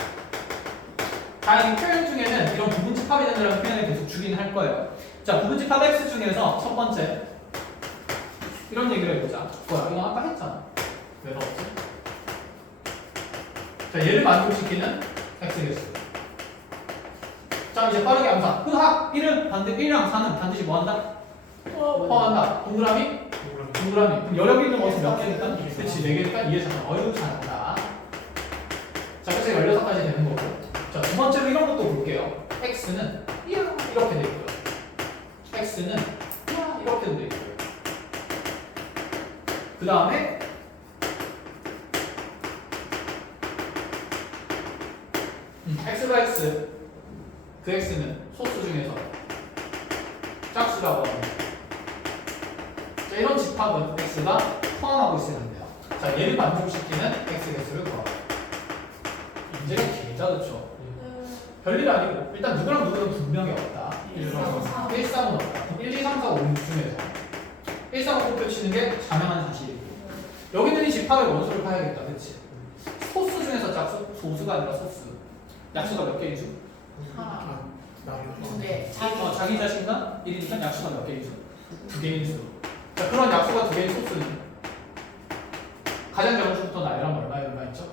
다행히 표현 중에는 이런 부분 집합이 된다는 표현을 계속 주긴 할 거예요. 자, 부분 집합 X 중에서 첫 번째 이런 얘기를 해보자. 뭐야, 이거 아까 했잖아. 왜 넣었지? 자, 얘를 만족시키는 X 개수. 자, 이제 빠르게 암사. 흑학 1은 1이랑 4는 반드시 뭐한다? 포함한다. 동그라미? 그럼 여러 개는 어디서 몇 개니까? 그치, 4개니까 2에 4는 어이구 잘한다. 자, 그래서 16까지 되는 거고. 자, 두 번째로 이런 것도 볼게요. X는 이렇게 돼 있고요. X는 이렇게도 돼 있고요. 그 다음에 X가 X, 그 X는 소수 중에서 짝수라고 합니다. 자, 이런 집합은 X가 포함하고 있어야 합니다. 자, 얘를 만족시키는 X 개수를 구하고. 문제가 길다, 그렇죠? 별일 아니고 일단 누구랑 누구는 분명히 없다. 1, 3은 없다. 그럼 1, 2, 3, 4, 5, 6 중에서 1, 3, 5 꼽혀치는 게 자명한 사실이고 여기는 이 집합의 원소를 파야겠다. 그치? 소수 중에서 짝수, 소수가 아니라 소수. 약수가 몇 개인 수? 하나, 두 네. 개. 자기 자신과 1이니까 약수가 몇 개인 수? 2개인 수. 자, 그런 약수가 2개인 소수는 가장 적은 수부터 나열하면 얼마 있죠?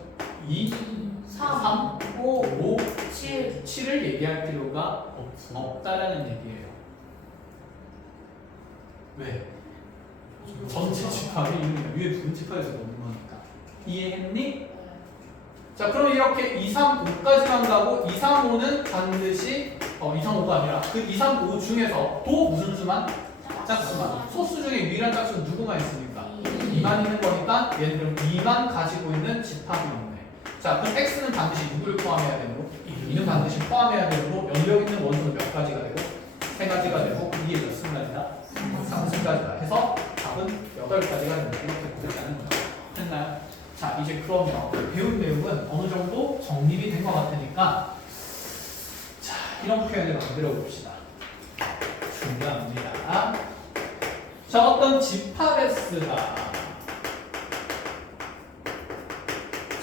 2, 3, 5, 7. 7을 얘기할 필요가 없다라는 얘기예요. 왜? 전체 집합이 위에 부분 집합에서 넣는 거니까. 이해했니? 자, 그럼 이렇게 2, 3, 5까지만 가고 2, 3, 5는 반드시 2, 3, 5가 아니라 그 2, 3, 5 중에서 또 무슨 수만? 짝수만. 소수 중에 유일한 짝수는 누구만 있습니까? 2만 있는 거니까 얘는 그럼 2만 가지고 있는 집합이 없네. 자, 그럼 x는 반드시 누구를 포함해야 되고 2는 반드시 포함해야 되고 연력 있는 원소는 몇 가지가 되고 3가지가 되고 이게 몇 승가지다? 3승가지다 해서 답은 8가지가 된다. 이렇게 보겠다는 거죠. 됐나요? 자, 이제 그러면 배운 내용은 어느 정도 정립이 된 것 같으니까 자, 이런 표현을 만들어 봅시다. 중요합니다. 자, 어떤 집합 S가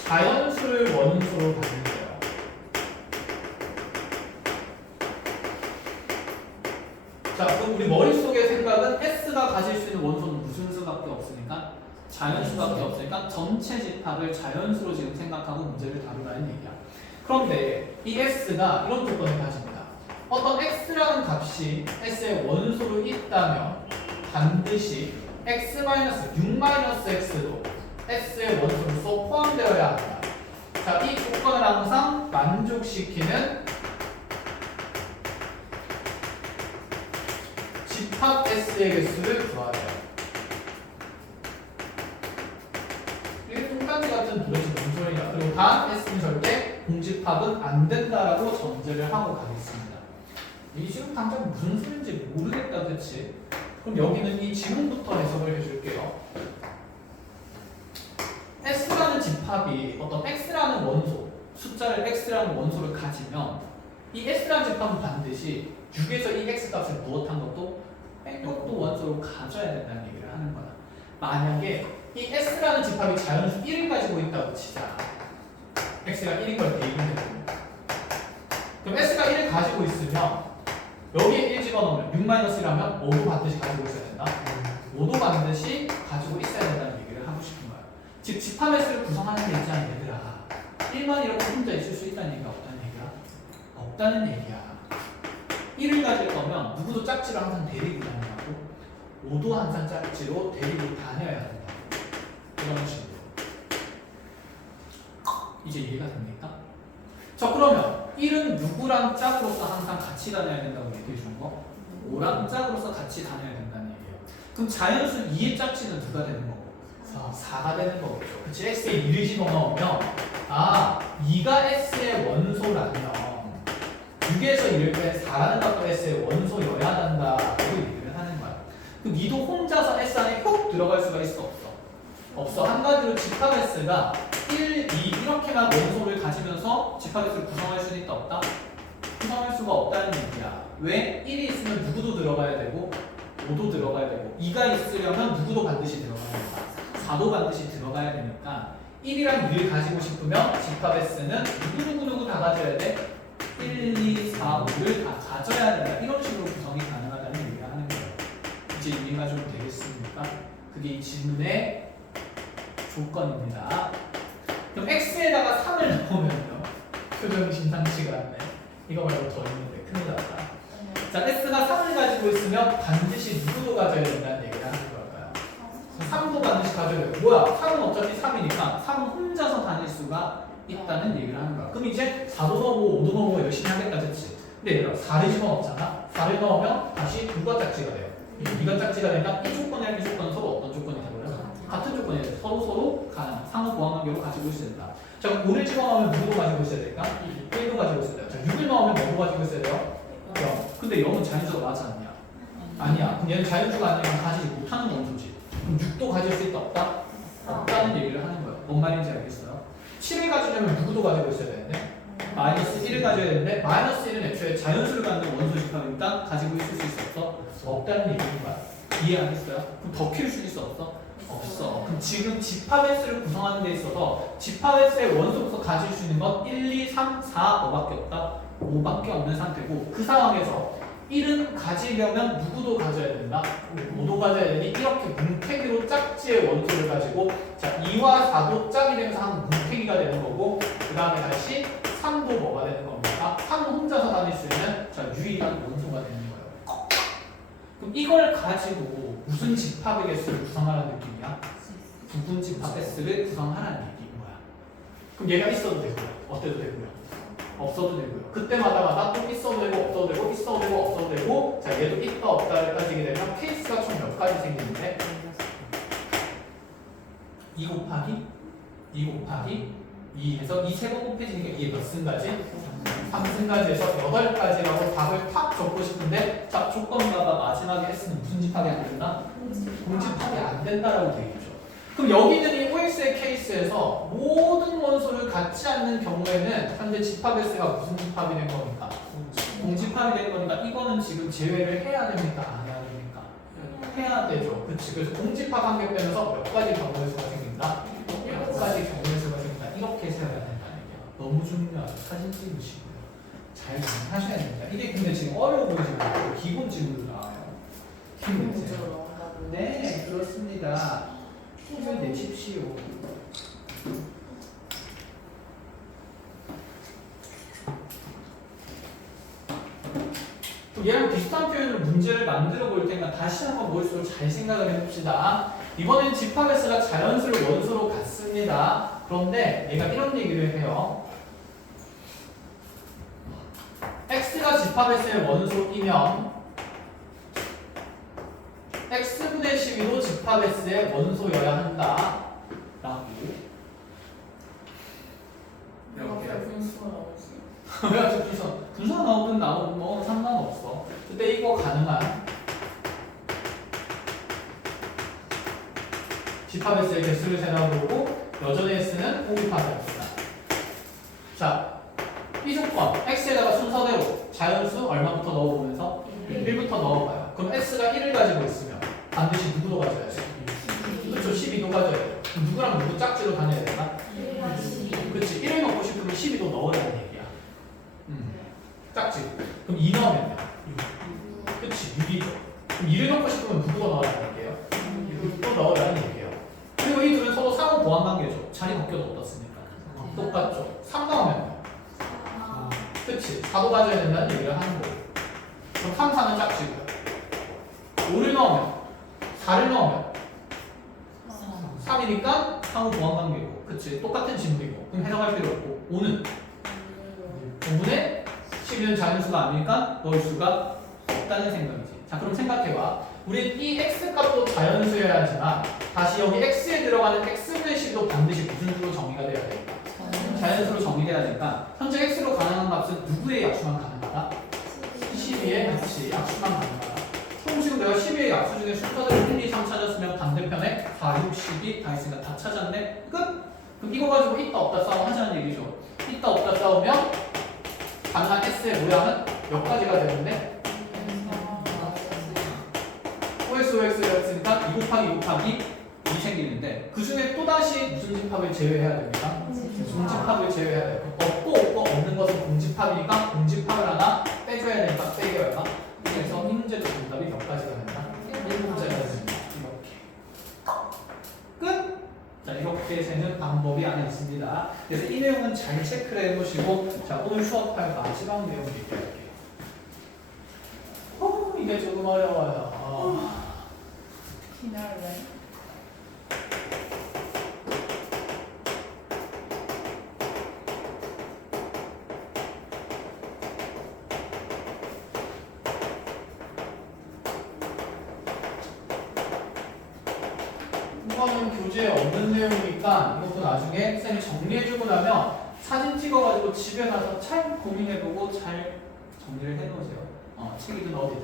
자연수를 원소로 가진대요. 자, 그럼 우리 머릿속의 생각은 S가 가질 수 있는 원소는 무슨 수밖에 없으니까? 자연수밖에 없으니까 전체 집합을 자연수로 지금 생각하고 문제를 다루라는 얘기야. 그런데 이 S가 이런 조건을 가집니다. 어떤 X라는 값이 S의 원소로 있다면 반드시 X-6-X도 S의 원소로서 포함되어야 한다. 자, 이 조건을 항상 만족시키는 집합 S의 개수를 구하래요. 이게 뚱딴지 같은 도대체 뭔 소리냐. 그리고 단 S는 절대 공집합은 안 된다라고 전제를 하고 가겠습니다. 이 지금 당장 무슨 소리인지 모르겠다, 그치? 그럼 여기는 이 지금부터 해석을 해줄게요. S라는 집합이 어떤 X라는 원소, 숫자를 X라는 원소를 가지면 이 S라는 집합은 반드시 6에서 이 X 값을 무엇한 것도 뺀것도 원소로 가져야 된다는 얘기를 하는 거야. 만약에 이 S라는 집합이 자연수 1을 가지고 있다고 치자. X가 1인 걸 대입을 해봅니다. 그럼 S가 1을 가지고 있으면 여기에 1 집어넣으면 6-1이라면 5도 반드시 가지고 있어야 된다. 5도 반드시 가지고 있어야 된다는 얘기를 하고 싶은 거야. 즉 집합 S를 구성하는 게 있잖아 얘들아. 1만 이렇게 혼자 있을 수 있다는 얘기가 없다는 얘기야? 없다는 얘기야. 1을 가질 거면 누구도 짝지로 항상 대립을 다녀가고 5도 항상 짝지로 대립을 다녀야 한다. 이런 식으로. 이제 이해가 됩니까? 자, 그러면 1은 누구랑 짝으로서 항상 같이 다녀야 된다고 얘기해 준 거? 5랑 짝으로서 같이 다녀야 된다는 얘기예요. 그럼 자연수 2의 짝지는 누가 되는 거고? 4가 되는 거겠죠. 그치? X에 2를 집어넣으면 2가 S의 원소라면 6에서 1을 뺀 4라는 값도 S의 원소여야 한다고 얘기를 하는 거야. 그럼 니도 혼자서 S 안에 훅 들어갈 수가 있어? 없어? 없어. 한가지로 집합 S가 1, 2 이렇게만 원소를 가지면서 집합 S를 구성할 수는 있다? 없다? 구성할 수가 없다는 얘기야. 왜? 1이 있으면 누구도 들어가야 되고 5도 들어가야 되고 2가 있으려면 누구도 반드시 들어가야 된다. 4도 반드시 들어가야 되니까 1이랑 2를 가지고 싶으면 집합 S는 누구 다 가져야 돼? 1, 2, 4, 5를 다 가져야 된다. 이런 식으로 구성이 가능하다는 얘기를 하는 거예요. 이제 이해가 좀 되겠습니까? 그게 이 질문의 조건입니다. 그럼 X에다가 3을 넣으면요. 표정이 심상치가 않네. 이거 말고 더 있는데 큰일 났다. 자, S가 3을 가지고 있으면 반드시 누구도 가져야 된다는 얘기를 하는 걸까요? 3도 반드시 가져야 돼요. 뭐야? 3은 어차피 3이니까 3은 혼자서 다닐 수가 있다는 얘기를 하는 거야. 그럼 이제 4도 넣고 5도 넣고 열심히 하겠다, 그치? 근데 얘들아, 4를 집어넣잖아? 4를 넣으면 다시 누가 짝지가 돼요? 2가 짝지가 되니까 이 조건이랑 이 조건은 서로 어떤 조건이 되고요? 같은 조건이에요. 서로 상호 보완 관계로 가지고 있어야 된다. 자, 5를 집어넣으면 누구도 가지고 있어야 될까? 1도 가지고 있어야 돼요. 자, 6을 넣으면 뭐도 가지고 있어야 돼요? 0. 근데 0은 자연수가 맞아 않냐? 아니야. 그럼 얘는 자연수가 아니면 가지지 못하는 원소지. 그럼 6도 가질 수 있다? 없다? 없다는 얘기를 하는 거예요. 뭔 말인지 알겠어요? 7을 가지려면 누구도 가지고 있어야 되는데 마이너스 1을 가져야 되는데 마이너스 1은 애초에 자연수를 갖는 원소 집합이니까 가지고 있을 수 있어? 없어? 없다는 얘기인 거야. 이해 안 했어요? 그럼 더 키울 수 있어? 없어? 없어. 그럼 지금 집합 S를 구성하는 데 있어서 집합 S의 원소로서 가질 수 있는 건 1, 2, 3, 4, 5밖에 없다. 5밖에 없는 상태고 그 상황에서 1은 가지려면 누구도 가져야 된다. 5도 가져야 되니 이렇게 뭉태기로 짝지의 원소를 가지고 자 2와 4도 짝이 되면서 한 뭉태기가 되는 거고 그 다음에 다시 3도 뭐가 되는 겁니까? 3은 혼자서 다닐 수 있는 자 유일한 원소가 되는 거예요. 그럼 이걸 가지고 무슨 집합의 개수를 구성하라는 느낌이야? 부분 집합 S를 구성하라는 얘기인 거야. 그럼 얘가 있어도 되고요. 어때도 되고요. 없어도 되고요. 그때마다마다 또 있어도 되고 없어도 되고 있어도 되고 없어도 되고 자 얘도 있다 없다를 따지게 되면 케이스가 총 몇 가지 생기는데 2 곱하기 2 곱하기 2에서 이 세 번 곱해지니까 이게 몇 승가지? 3승가지에서 8가지라고 답을 탁 적고 싶은데 자 조건마다 마지막에 S는 무슨 집합이 안 된다? 공집합이 안 된다라고 되어 있죠. 그럼 여기 있는 이 OX의 케이스에서 모든 원소를 갖지 않는 경우에는 현재 집합 S가 무슨 집합이 된 겁니까? 공집합이 된 거니까 이거는 지금 제외를 해야 됩니까? 안 해야 됩니까? 해야 되죠. 그치. 그래서 공집합 한 개 빼면서 몇 가지 경우의 수가 생긴다? 몇 가지 경우의 수가 생긴다. 이렇게 세워야 된다는 얘기야. 너무 중요하죠. 사진 찍으시고요. 잘 하셔야 됩니다. 이게 근데 지금 어려워 보이지 않고 기본 질문으로 나와요. 힘내세요. 네, 그렇습니다. 힘을 내십시오. 얘랑 비슷한 표현으로 문제를 만들어 볼 테니까 다시 한번 머릿속으로 잘 생각을 해봅시다. 이번엔 집합 S가 자연수를 원소로 갖습니다. 그런데 얘가 이런 얘기를 해요. X가 집합 S의 원소이면 X분의 12도 집합 S의 원소여야 한다. 라고 이렇게 왜 갑자기 분수가 나오든 나오든 뭐 상관없어. 근데 이거 가능한 집합 S의 개수를 세나보고 여전히 S는 공집합이었습니다. 자, 이 조건 X에다가 순서대로 자연수 얼마부터 넣어보면서 1부터 넣어봐요. 그럼 X가 1을 가지고 있으면 반드시 누구도 가져야지. 그렇죠. 12도 가져야 돼요. 그럼 누구랑 누구 짝지로 다녀야 되나? 그렇지. 1을 넣고 싶으면 12도 넣으라는 얘기야. 짝지. 그럼 2 넣으면요? 6. 그치. 6이죠. 그럼 2를 넣고 싶으면 누구가 넣으라는 얘기예요? 6도 넣으라는 얘기예요. 그리고 이 둘은 서로 상호 보완 관계죠. 자리 바뀌어도 어떻습니까? 똑같죠. 3 넣으면요? 그치. 4도 가져야 된다는 얘기를 하는 거예요. 그럼 3, 4는 짝지고요. 5를 넣으면 4를 넣으면 3이니까 상호 보완 관계고 그치. 똑같은 지문이고 그럼 해석할 필요 없고 5는 5분의 12는 자연수가 아니니까 넣을 수가 없다는 생각이지. 자 그럼 생각해봐. 우리 이 x값도 자연수여야 하지만 다시 여기 x에 들어가는 x분의 12도 반드시 무슨 수로 정의가 돼야 될까? 자연수로 정의돼야 되니까 현재 x로 가능한 값은 누구의 약수만 가능하다? 12의 그치 약수만 가능하다. 그럼 지금 내가 12의 약수 중에 순서대로 1, 2, 3 찾았으면 반대편에 4, 6, 12 다 있으니까 다 찾았네? 끝? 그럼 이거 가지고 있다 없다 싸움 하자는 얘기죠. 있다 없다 싸우면 가능한 x의 모양은 몇 가지가 되는데 OX, OX가 있으니까 2 곱하기 2 곱하기 2 생기는데 그 중에 또다시 무슨 집합을 제외해야 됩니까? 공집합을 제외해야 돼요. 없고 없는 것은 공집합이니까 공집합을 하나 빼줘야 되니까 빼줘야 한다. 그래서 문제도 정답이 몇 가지가 된다? 7문제가 됩니다. 이렇게 끝! 자 이렇게 세는 방법이 안에 있습니다. 그래서 이 내용은 잘 체크를 해보시고 자 오늘 수업할 마지막 내용 얘기할게요. 이게 조금 어려워요. 기다려. 이거는 교재에 없는 내용이니까 이것도 나중에 쌤이 정리해주고 나면 사진 찍어가지고 집에 가서 잘 고민해보고 잘 정리를 해놓으세요. 책이든 어디든.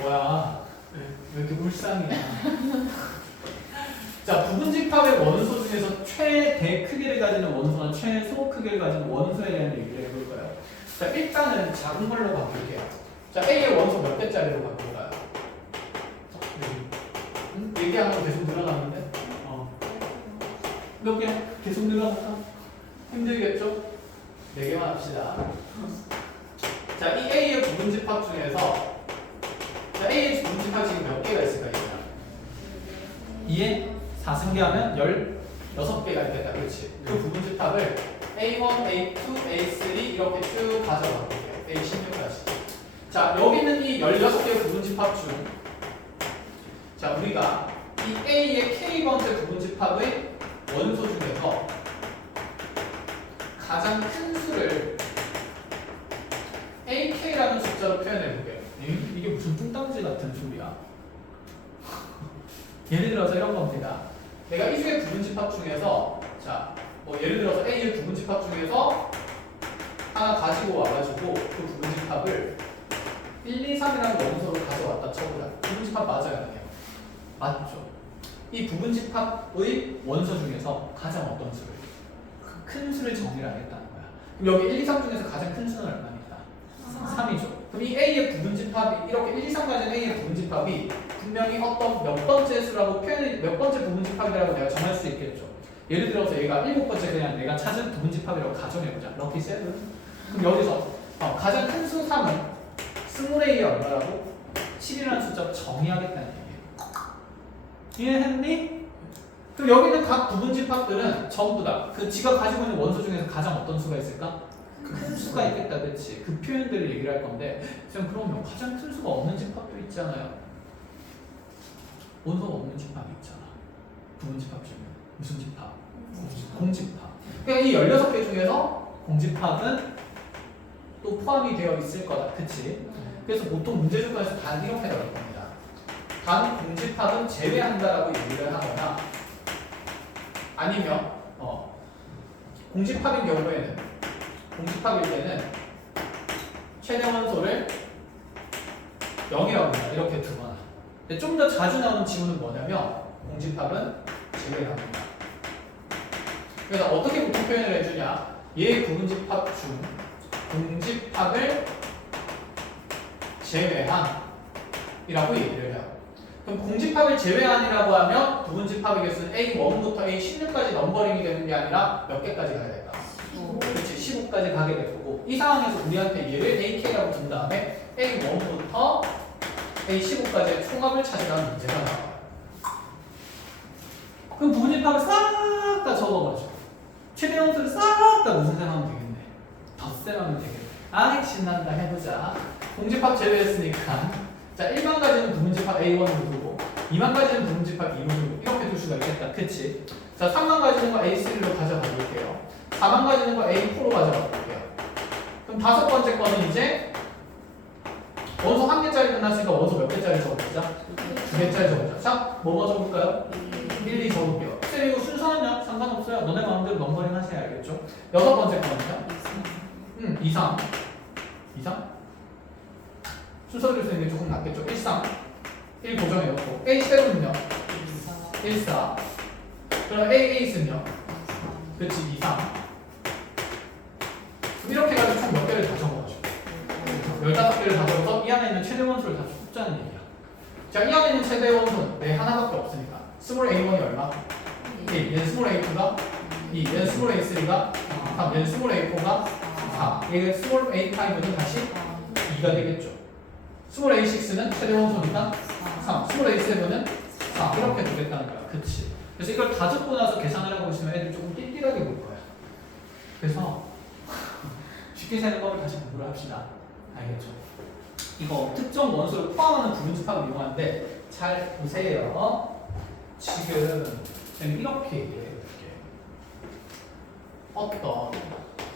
뭐야? 왜 이렇게 울상이야? 자, 부분집합의 원소 중에서 최대 크기를 가지는 원소나 최소 크기를 가지는 원소에 대한 얘기를 해볼까요? 자, 일단은 작은 걸로 바꿀게요. 자, A의 원소 몇 개짜리로 바꿀까요? 하면 계속 늘어나는데 몇 개 계속 늘어날까? 힘들겠죠? 4개만 합시다. 자, 이 A의 부분집합 중에서 자, A의 부분집합이 지금 몇 개가 있을까? 2에 4승계하면 16개가 있겠다. 그렇지? 그 부분집합을 A1, A2, A3 이렇게 쭉 가져가 볼게요. A16까지. 자, 여기는 이 16개의 부분집합 중 자, 우리가 이 A의 K번째 부분집합의 원소 중에서 가장 큰 수를 AK라는 숫자로 표현해 볼게요. 이게 무슨 뚱딴지 같은 소리야? 예를 들어서 이런 겁니다. 내가 이 중에 부분집합 중에서 자, 뭐 예를 들어서 A의 부분집합 중에서 하나 가지고 와가지고 그 부분집합을 1, 2, 3이라는 원소로 가져왔다 쳐보자. 부분집합 맞아요, 아니에요? 맞죠. 이 부분집합의 원소 중에서 가장 어떤 수를? 큰 수를 정의를 하겠다는 거야. 그럼 여기 1, 2, 3 중에서 가장 큰 수는 얼마입니까? 3이죠. 그럼 이 A의 부분집합이 이렇게 1, 2, 3까지는 A의 부분집합이 분명히 어떤 몇 번째 수라고 몇 번째 부분집합이라고 내가 정할 수 있겠죠. 예를 들어서 얘가 7번째 그냥 내가 찾은 부분집합이라고 가정해보자. 럭키 세븐. 그럼 여기서 가장 큰 수 3은 스몰 A의 얼마라고? 7이라는 숫자로 정의하겠다는 얘기예요. 이해했니? 그럼 여기는 각 부분집합들은 전부 다 그 지가 가지고 있는 원소 중에서 가장 어떤 수가 있을까? 큰 수가 있겠다, 그렇지? 그 표현들을 얘기를 할 건데, 지금 그러면 가장 큰 수가 없는 집합도 있잖아요. 원소가 없는 집합이 있잖아. 부분집합 중에 무슨 집합? 공집합. 그러니까 이 16개 중에서 공집합은 또 포함이 되어 있을 거다, 그렇지? 그래서 보통 문제 조건에서 단 이렇게 나올 겁니다. 단 공집합은 제외한다라고 얘기를 하거나 아니면 공집합인 경우에는 공집합일 때는 최대 원소를 0이라고 합니다. 이렇게 두거나. 근데 좀 더 자주 나오는 지문은 뭐냐면 공집합은 제외합니다. 그래서 어떻게 보통 표현을 해주냐? 얘 부분집합 중 공집합을 제외한이라고 얘기를 해요. 그럼 공집합을 제외한이라고 하면 부분집합의 개수는 A1부터 A16까지 넘버링이 되는 게 아니라 몇 개까지 가야 될까? 그렇지, 15까지 가게 될 거고, 이 상황에서 우리한테 얘를 AK라고 둔 다음에 A1부터 A15까지의 총합을 찾으라는 문제가 나와요. 그럼 부분집합을 싹 다 적어가지고 최대 함수를 싹 다 무슨 생각하면 되겠네. 덧셈하면 되겠네. 아이 신난다. 해보자. 공집합 제외했으니까 자 1만 가지는 부분집합 A1으로 두고 2만 가지는 부분집합 2로 두고 이렇게 둘 수가 있겠다. 그치? 자 3만 가지는 거 A3로 가져가 볼게요. 4만 가지는 거 A4로 가져가 볼게요. 그럼 5번째 거는 이제 원소 1개짜리 끝났으니까 원소 몇 개짜리 적어보자? 2개짜리 적어보자. 자, 뭐 적을까요? 1, 2 적을게요. 쌤 이거 순서는요? 상관없어요. 너네 마음대로 넘버링 하셔야 알겠죠? 6번째 거는요? 2, 3 2, 3? 순서대로 쓰는 게 조금 낫겠죠? 1, 3 1 고정해놓고 A7은요? 1, 4 그럼 A8은요? 그렇지 2, 3 이렇게 해가지고 총 몇 개를 다 적어가지고 15개를 다 적어서 이 안에 있는 최대 원소를 다 숫자는 얘기야. 자, 이 안에 있는 최대 원소는 내 하나밖에 없으니까 스몰 A1이 얼마? 1 얘는 스몰 A2가 2 얘는 스몰 A3가 3 얘는 스몰 A4가 4 얘는 스몰 A5는 다시 2가 되겠죠. 스몰 A6는 최대 원소니까 3 스몰 A7은 4 이렇게 되겠다는 거야. 그치? 그래서 이걸 다 적고 나서 계산을 하고 있으면 애들 조금 띨띨하게 볼 거야. 그래서 쉽게 세는 법을 다시 공부를 합시다. 알겠죠? 이거 특정 원소를 포함하는 부분집합을 이용하는데 잘 보세요. 지금 이렇게 얘기해 볼게. 어떤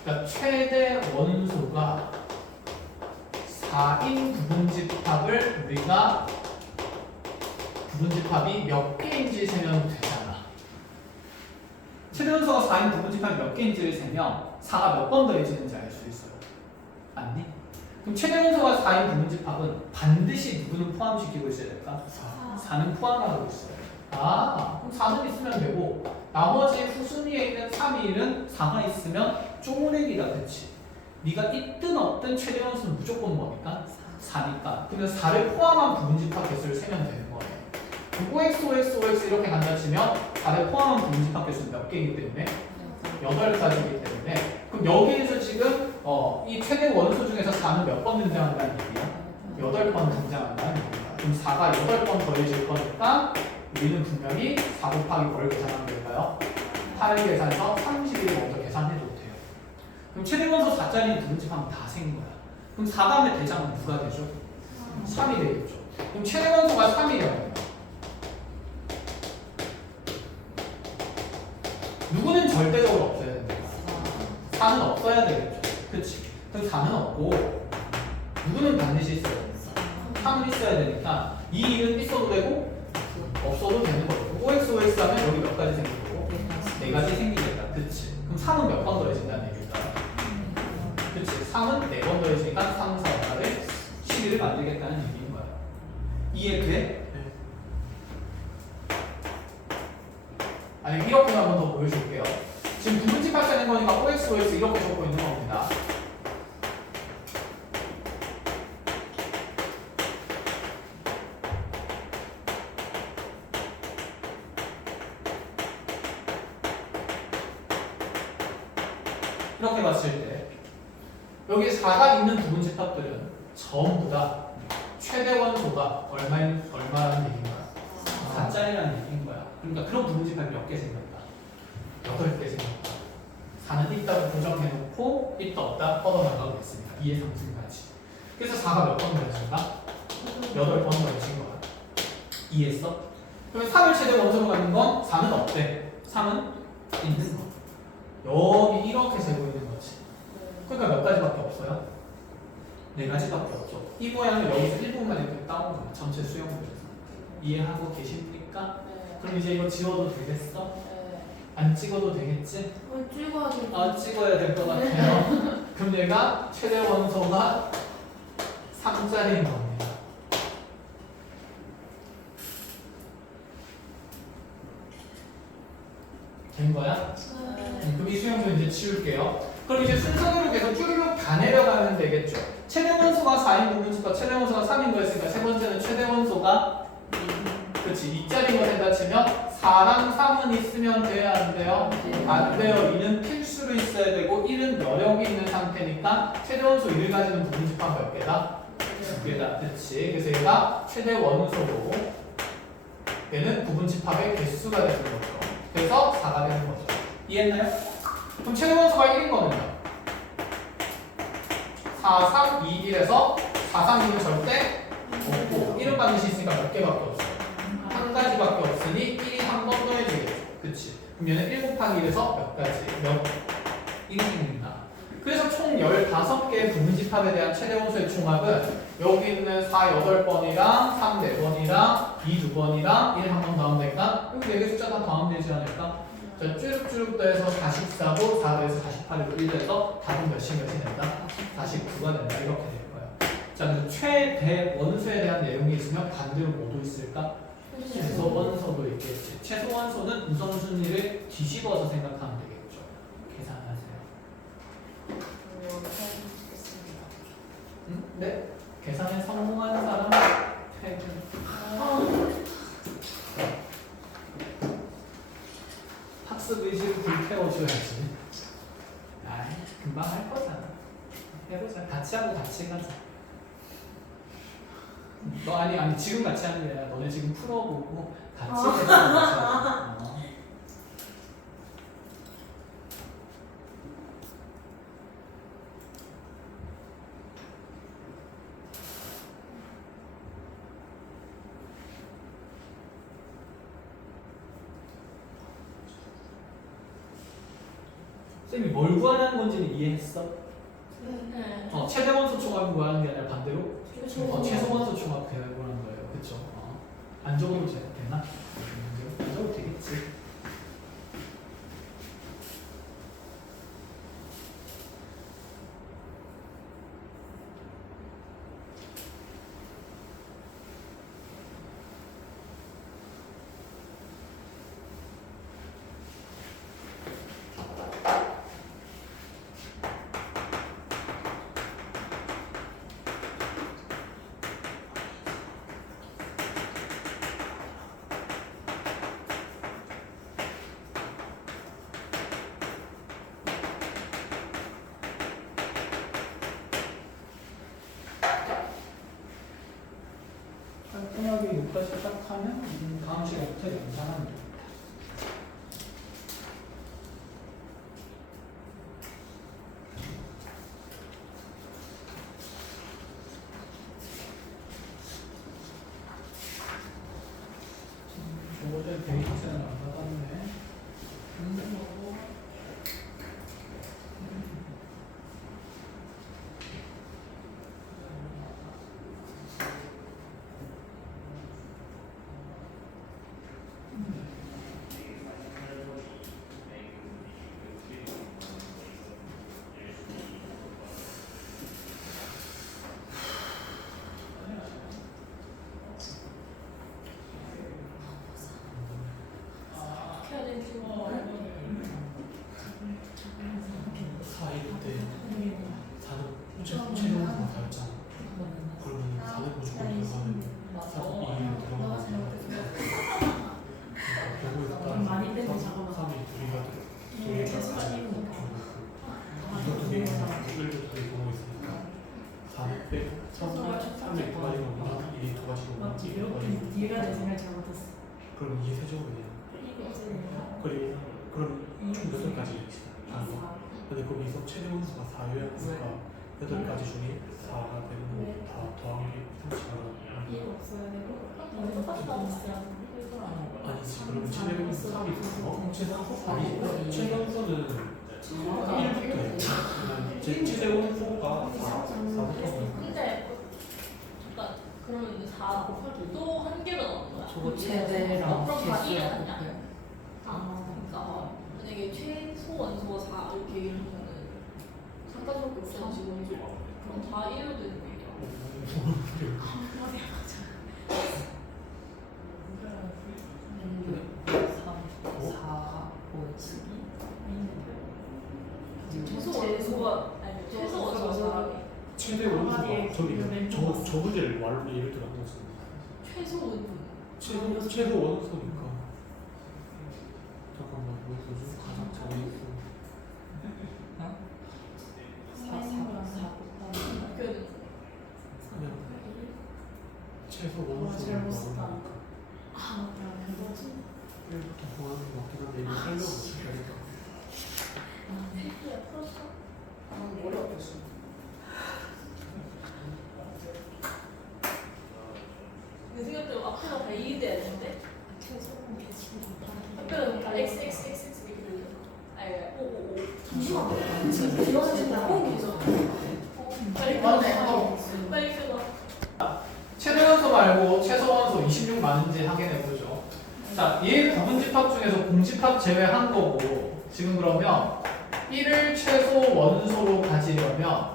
그러니까 최대 원소가 4인 부분집합을 우리가 부분집합이 몇 개인지 세면 되잖아. 최대 원소가 4인 부분집합이 몇 개인지를 세면 4가 몇 번 더해지는지 알 수 있어요. 맞니? 그럼 최대 원소가 4인 부분집합은 반드시 누구는 포함시키고 있어야 될까? 4는 포함하고 있어요. 아, 그럼 4는 있으면 되고 나머지 후순위에 있는 3, 1은 4가 있으면 쪼무레기다. 그치? 네가 있든 없든 최대 원소는 무조건 뭐니까? 4니까. 그러면 4를 포함한 부분집합 개수를 세면 되는 거예요. OX, OX, OX 이렇게 간다 치면 4를 포함한 부분집합 개수는 몇 개이기 때문에 8가지이기 때문에 그럼 여기에서 지금 이 최대 원소 중에서 4는 몇 번 등장한다는 얘기야? 8번 등장한다는 얘기야. 그럼 4가 8번 더해질 거니까 우리는 분명히 4 곱하기 뭘 계산하면 될까요? 8을 계산해서 31을 먼저 계산해도 돼요. 그럼 최대 원소 4짜리 부분집합은 다 생긴 거야. 그럼 4다음에 대장은 누가 되죠? 3이 되겠죠. 그럼 최대 원소가 3이려면 누구는 절대적으로 없어야 된다. 4는 없어야 되겠죠. 그치? 그럼 4는 없고 누구는 반드시 있어야 돼. 3은 있어야 되니까 이 일은 있어도 되고 없어도 되는 거고 OX, OX 하면 여기 몇 가지 생기고 4가지 생기겠다. 그치? 그럼 3은 몇 번 더해진다는 얘기일까? 그치? 3은 4번 더해지니까 3, 4, 8에 11을 만들겠다는 얘기인 거야. 이해돼? 아니 이렇게 한번 더 보여줄게요. 지금 부분집합 되는 거니까 OX, OX 이렇게 적고 있는 겁니다. 이렇게 봤을 때 여기 4가 있는 부분집합들은 전부 다 최대 원소가 얼마라는 얘기인가? 4짜리라는 얘기인 거야. 그러니까 그런 부분집합이 몇 개 생겼다? 8개 생겼다. 4는 있다고 고정해놓고 있다 없다 뻗어나가고 있으니까 이해상승까지. 그래서 4가 몇 번 더해진다? 8번 더해진 거야. 이해했어? 그러면 3을 최대 원소로 갖는 건 4는 없대. 3은 있는 거. 여기 이렇게 재고 있는 거지. 그러니까 몇 가지밖에 없어요? 4가지밖에 없죠. 이 모양을 여기서 1부분만 이렇게 따온 거야. 전체 수영들에서. 이해하고 계십니까? 그럼 이제 이거 지워도 되겠어? 안 찍어도 되겠지? 찍어야 돼. 아, 찍어야 될 것 같아요. 그럼 얘가 최대 원소가 3짜리인 겁니다. 된 거야? 그럼 이 수영도 이제 지울게요. 그럼 이제 순서대로 계속 쭈르륵 다 내려가면 되겠죠. 최대 원소가 4인 부분집합, 최대 원소가 3인 거였으니까 세 번째는 최대 원소가 그렇지 2짜리가 된다 치면 4랑 3은 있으면 돼야 안 돼요? 안 돼요. 2는 필수로 있어야 되고 1은 여력이 있는 상태니까 최대 원소 1을 가지는 부분집합 몇 개다? 2개다. 그렇지. 그래서 얘가 최대 원소고 얘는 부분집합의 개수가 되는 거죠. 그래서 4가 되는 거죠. 이해했나요? 그럼 최대 원소가 1인 거는요? 4, 3, 2, 1에서 4, 3, 2는 절대 없고 1은 반드시 있으니까 몇 개밖에 없어요. 한 가지밖에 없으니 1이 한 번 더해지겠죠. 그치? 그럼 얘는 1 곱하기 1에서 몇 가지? 몇 1이 생긴다. 그래서 총 15개의 부분집합에 대한 최대 원소의 총합은 여기 있는 4, 8번이랑 3, 4번이랑 2, 2번이랑 1 한 번 더하면 되니까 여기 4개 숫자 다 더하면 되지 않을까? 자, 쭈룩쭈룩 더해서 44고 4더해서 48이고 1더해서 답은 몇이 된다? 49가 된다. 이렇게 될 거야. 자, 그래서 최대 원소에 대한 내용이 있으면 반대로 뭐도 있을까? 최소 원소도 있겠지. 최소 원소는 우선순위를 뒤집어서 생각하면 되겠죠. 계산하세요. 네? 계산에 성공한 사람 퇴근. 학습 의지를 불태워줘야지. 아이, 금방 할 거잖아. 해보자. 같이 하고 같이 가자. 너 아니 지금 같이 하는 게 아니라 너네 지금 풀어보고 같이 해보자. 쌤이 뭘 구하라는 건지는 이해했어? 네. 최대 원소 총합을 구하는 게 아니라 반대로 최소 원소 총합 구하는 거예요. 그쵸? 안 적어도 되나? 안 적어도 되겠지. 여기까지 딱 하면 다음 시간부터 연산하면 됩니다. 어제 베이스는 안 받았네. 어떻게 해야 되는지 사일 때 사는 최종 다였잖아. 그러면 사는 무조건 들어가는 사는 이유 들어가는 결국에 많이 빼고 작업하고. 3이 둘이가 네, 최소한이니까. 이거 두 개가 1도 두 개 보고 있으니까 4는 빼고 3이 두 가지가 없나 1이 두 가지가 없나 1이 두 가지가 없나 네가 내 생각 잘못했어. 그럼 이게 세제곱이야. 그리고 그럼 총 8가지 하는 거. 근데 거기서 최대 원수가 4여였으니까 8가지 중에 4가 되는 거 다 더한 게 30이라. 일 없어야 되고. 아니지. 그러면 최대 원수 3이 있어. 최대 원수는 1부터 했지. 최대 원수가 4부터 근데 그러니까 그러면 4 곱하기 또 한 개가 나오는 거야. 저거 최대랑 그럼 다 개수야. 1은 아니야? 그러니까 만약에 최소 원소가 4 이렇게 얘기하면은 3가지밖에 없어가지고 그럼 다 1로 되는 거야. 최소 원소가 아니 최소 원소가 4 최대 원수가 저기 저 문제를 말로 예를 들어 한 거지. 최소 원소 최소 원수니까. 잠깐만 뭐 요즘 가장 잘 있어. 그냥 최소 원수를 잘못 썼다. 말하니까. 아, 맞다. 그거지. 1부터 구하는 거 같긴 한데 이거 설명을 어떻게 하니까. 야 풀었어? 머리 아팠어. 내 생각대로 앞에가 다 2이 돼야 되는데 앞에가 다 XXXX 이렇게 되잖아. 아니 555 잠시만. 지금 들어가신 거 뽕이죠? 빨리 맞네. 끊어. 빨리 끊어. 최대 원소 말고 최소 원소 26 맞는지 확인해 보죠. 자, 얘 부분집합 중에서 공집합 제외한 거고 지금 그러면 1을 최소 원소로 가지려면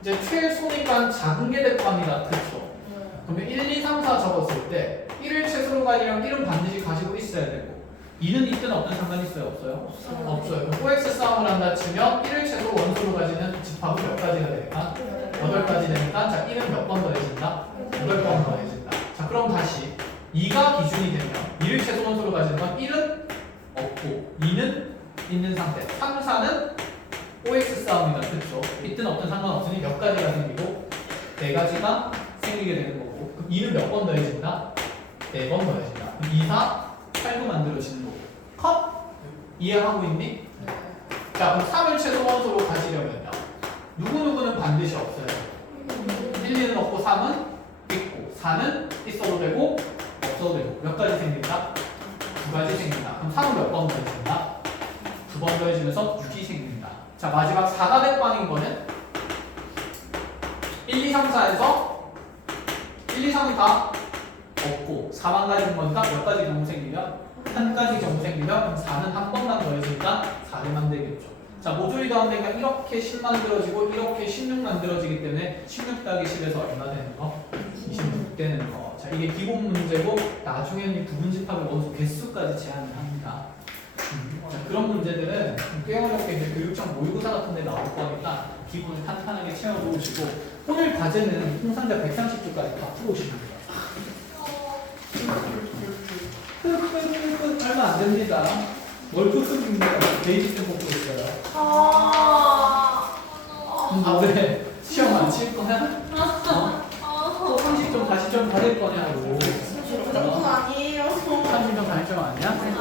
이제 최소니까 작은 게 될 거 아니다. 그렇죠? 그러면 1, 2, 3, 4 적었을 때 1을 최소로 가지려면 1은 반드시 가지고 있어야 되고 2는 있든 없든 상관이 있어요? 없어요? 없어요. 그럼 OX 싸움을 한다 치면 1을 최소 원소로 가지는 집합은 몇 가지가 되니까? 8가지 되니까 자 1은 몇 번 더해진다? 8번 더해진다. 자 그럼 다시 2가 기준이 되면 2를 최소 원소로 가지는 건 1은 없고 2는 있는 상태 3, 4는 OX 싸움이다. 그렇죠? 있든 없든 상관없으니 몇 가지가 생기고 4가지가 생기게 되는 거고 그럼 2는 몇 번 더해진다? 4번 더해진다. 그럼 2, 4, 8도 만들어지는 거고 컷? 이해하고 있니? 자 그럼 3을 최소 원소로 가지려면요 누구누구는 반드시 없어요. 1, 2는 없고 3은 있고 4는 있어도 되고 없어도 되고 몇 가지 생긴다? 2가지 생긴다. 그럼 3은 몇 번 더해진다? 2번 더해지면서 6이 생긴다. 자 마지막 4가 대빵인 거는 1, 2, 3, 4에서 1, 2, 3은 다 없고 4만 가지인 거니까 몇 가지 경우 생기면? 한 가지 경우 생기면 그럼 4는 한 번만 더해지니까 4를 되겠죠. 자 모조리 더하니까 이렇게 10 만들어지고 이렇게 16 만들어지기 때문에 16 더하기 10에서 얼마 되는 거? 26 되는 거. 자 이게 기본 문제고 나중에는 이 부분집합의 원소 개수까지 제한을 합니다. 자 그런 문제들은 꽤 어렵게 이제 교육청 모의고사 같은 데 나올 거니까 기본을 탄탄하게 채워놓으시고 오늘 과제는 통상자 130줄까지 다 풀어오시면 돼요. 얼마 안 됩니다. 뭘 푸습니다. 베이직 좀 뽑고 있어요. 아 왜? 시험 안 칠 거야? 또 상식 좀 다시 40점 받을 거냐고. 그 정도는 아니에요. 30점 받을 점 아니야?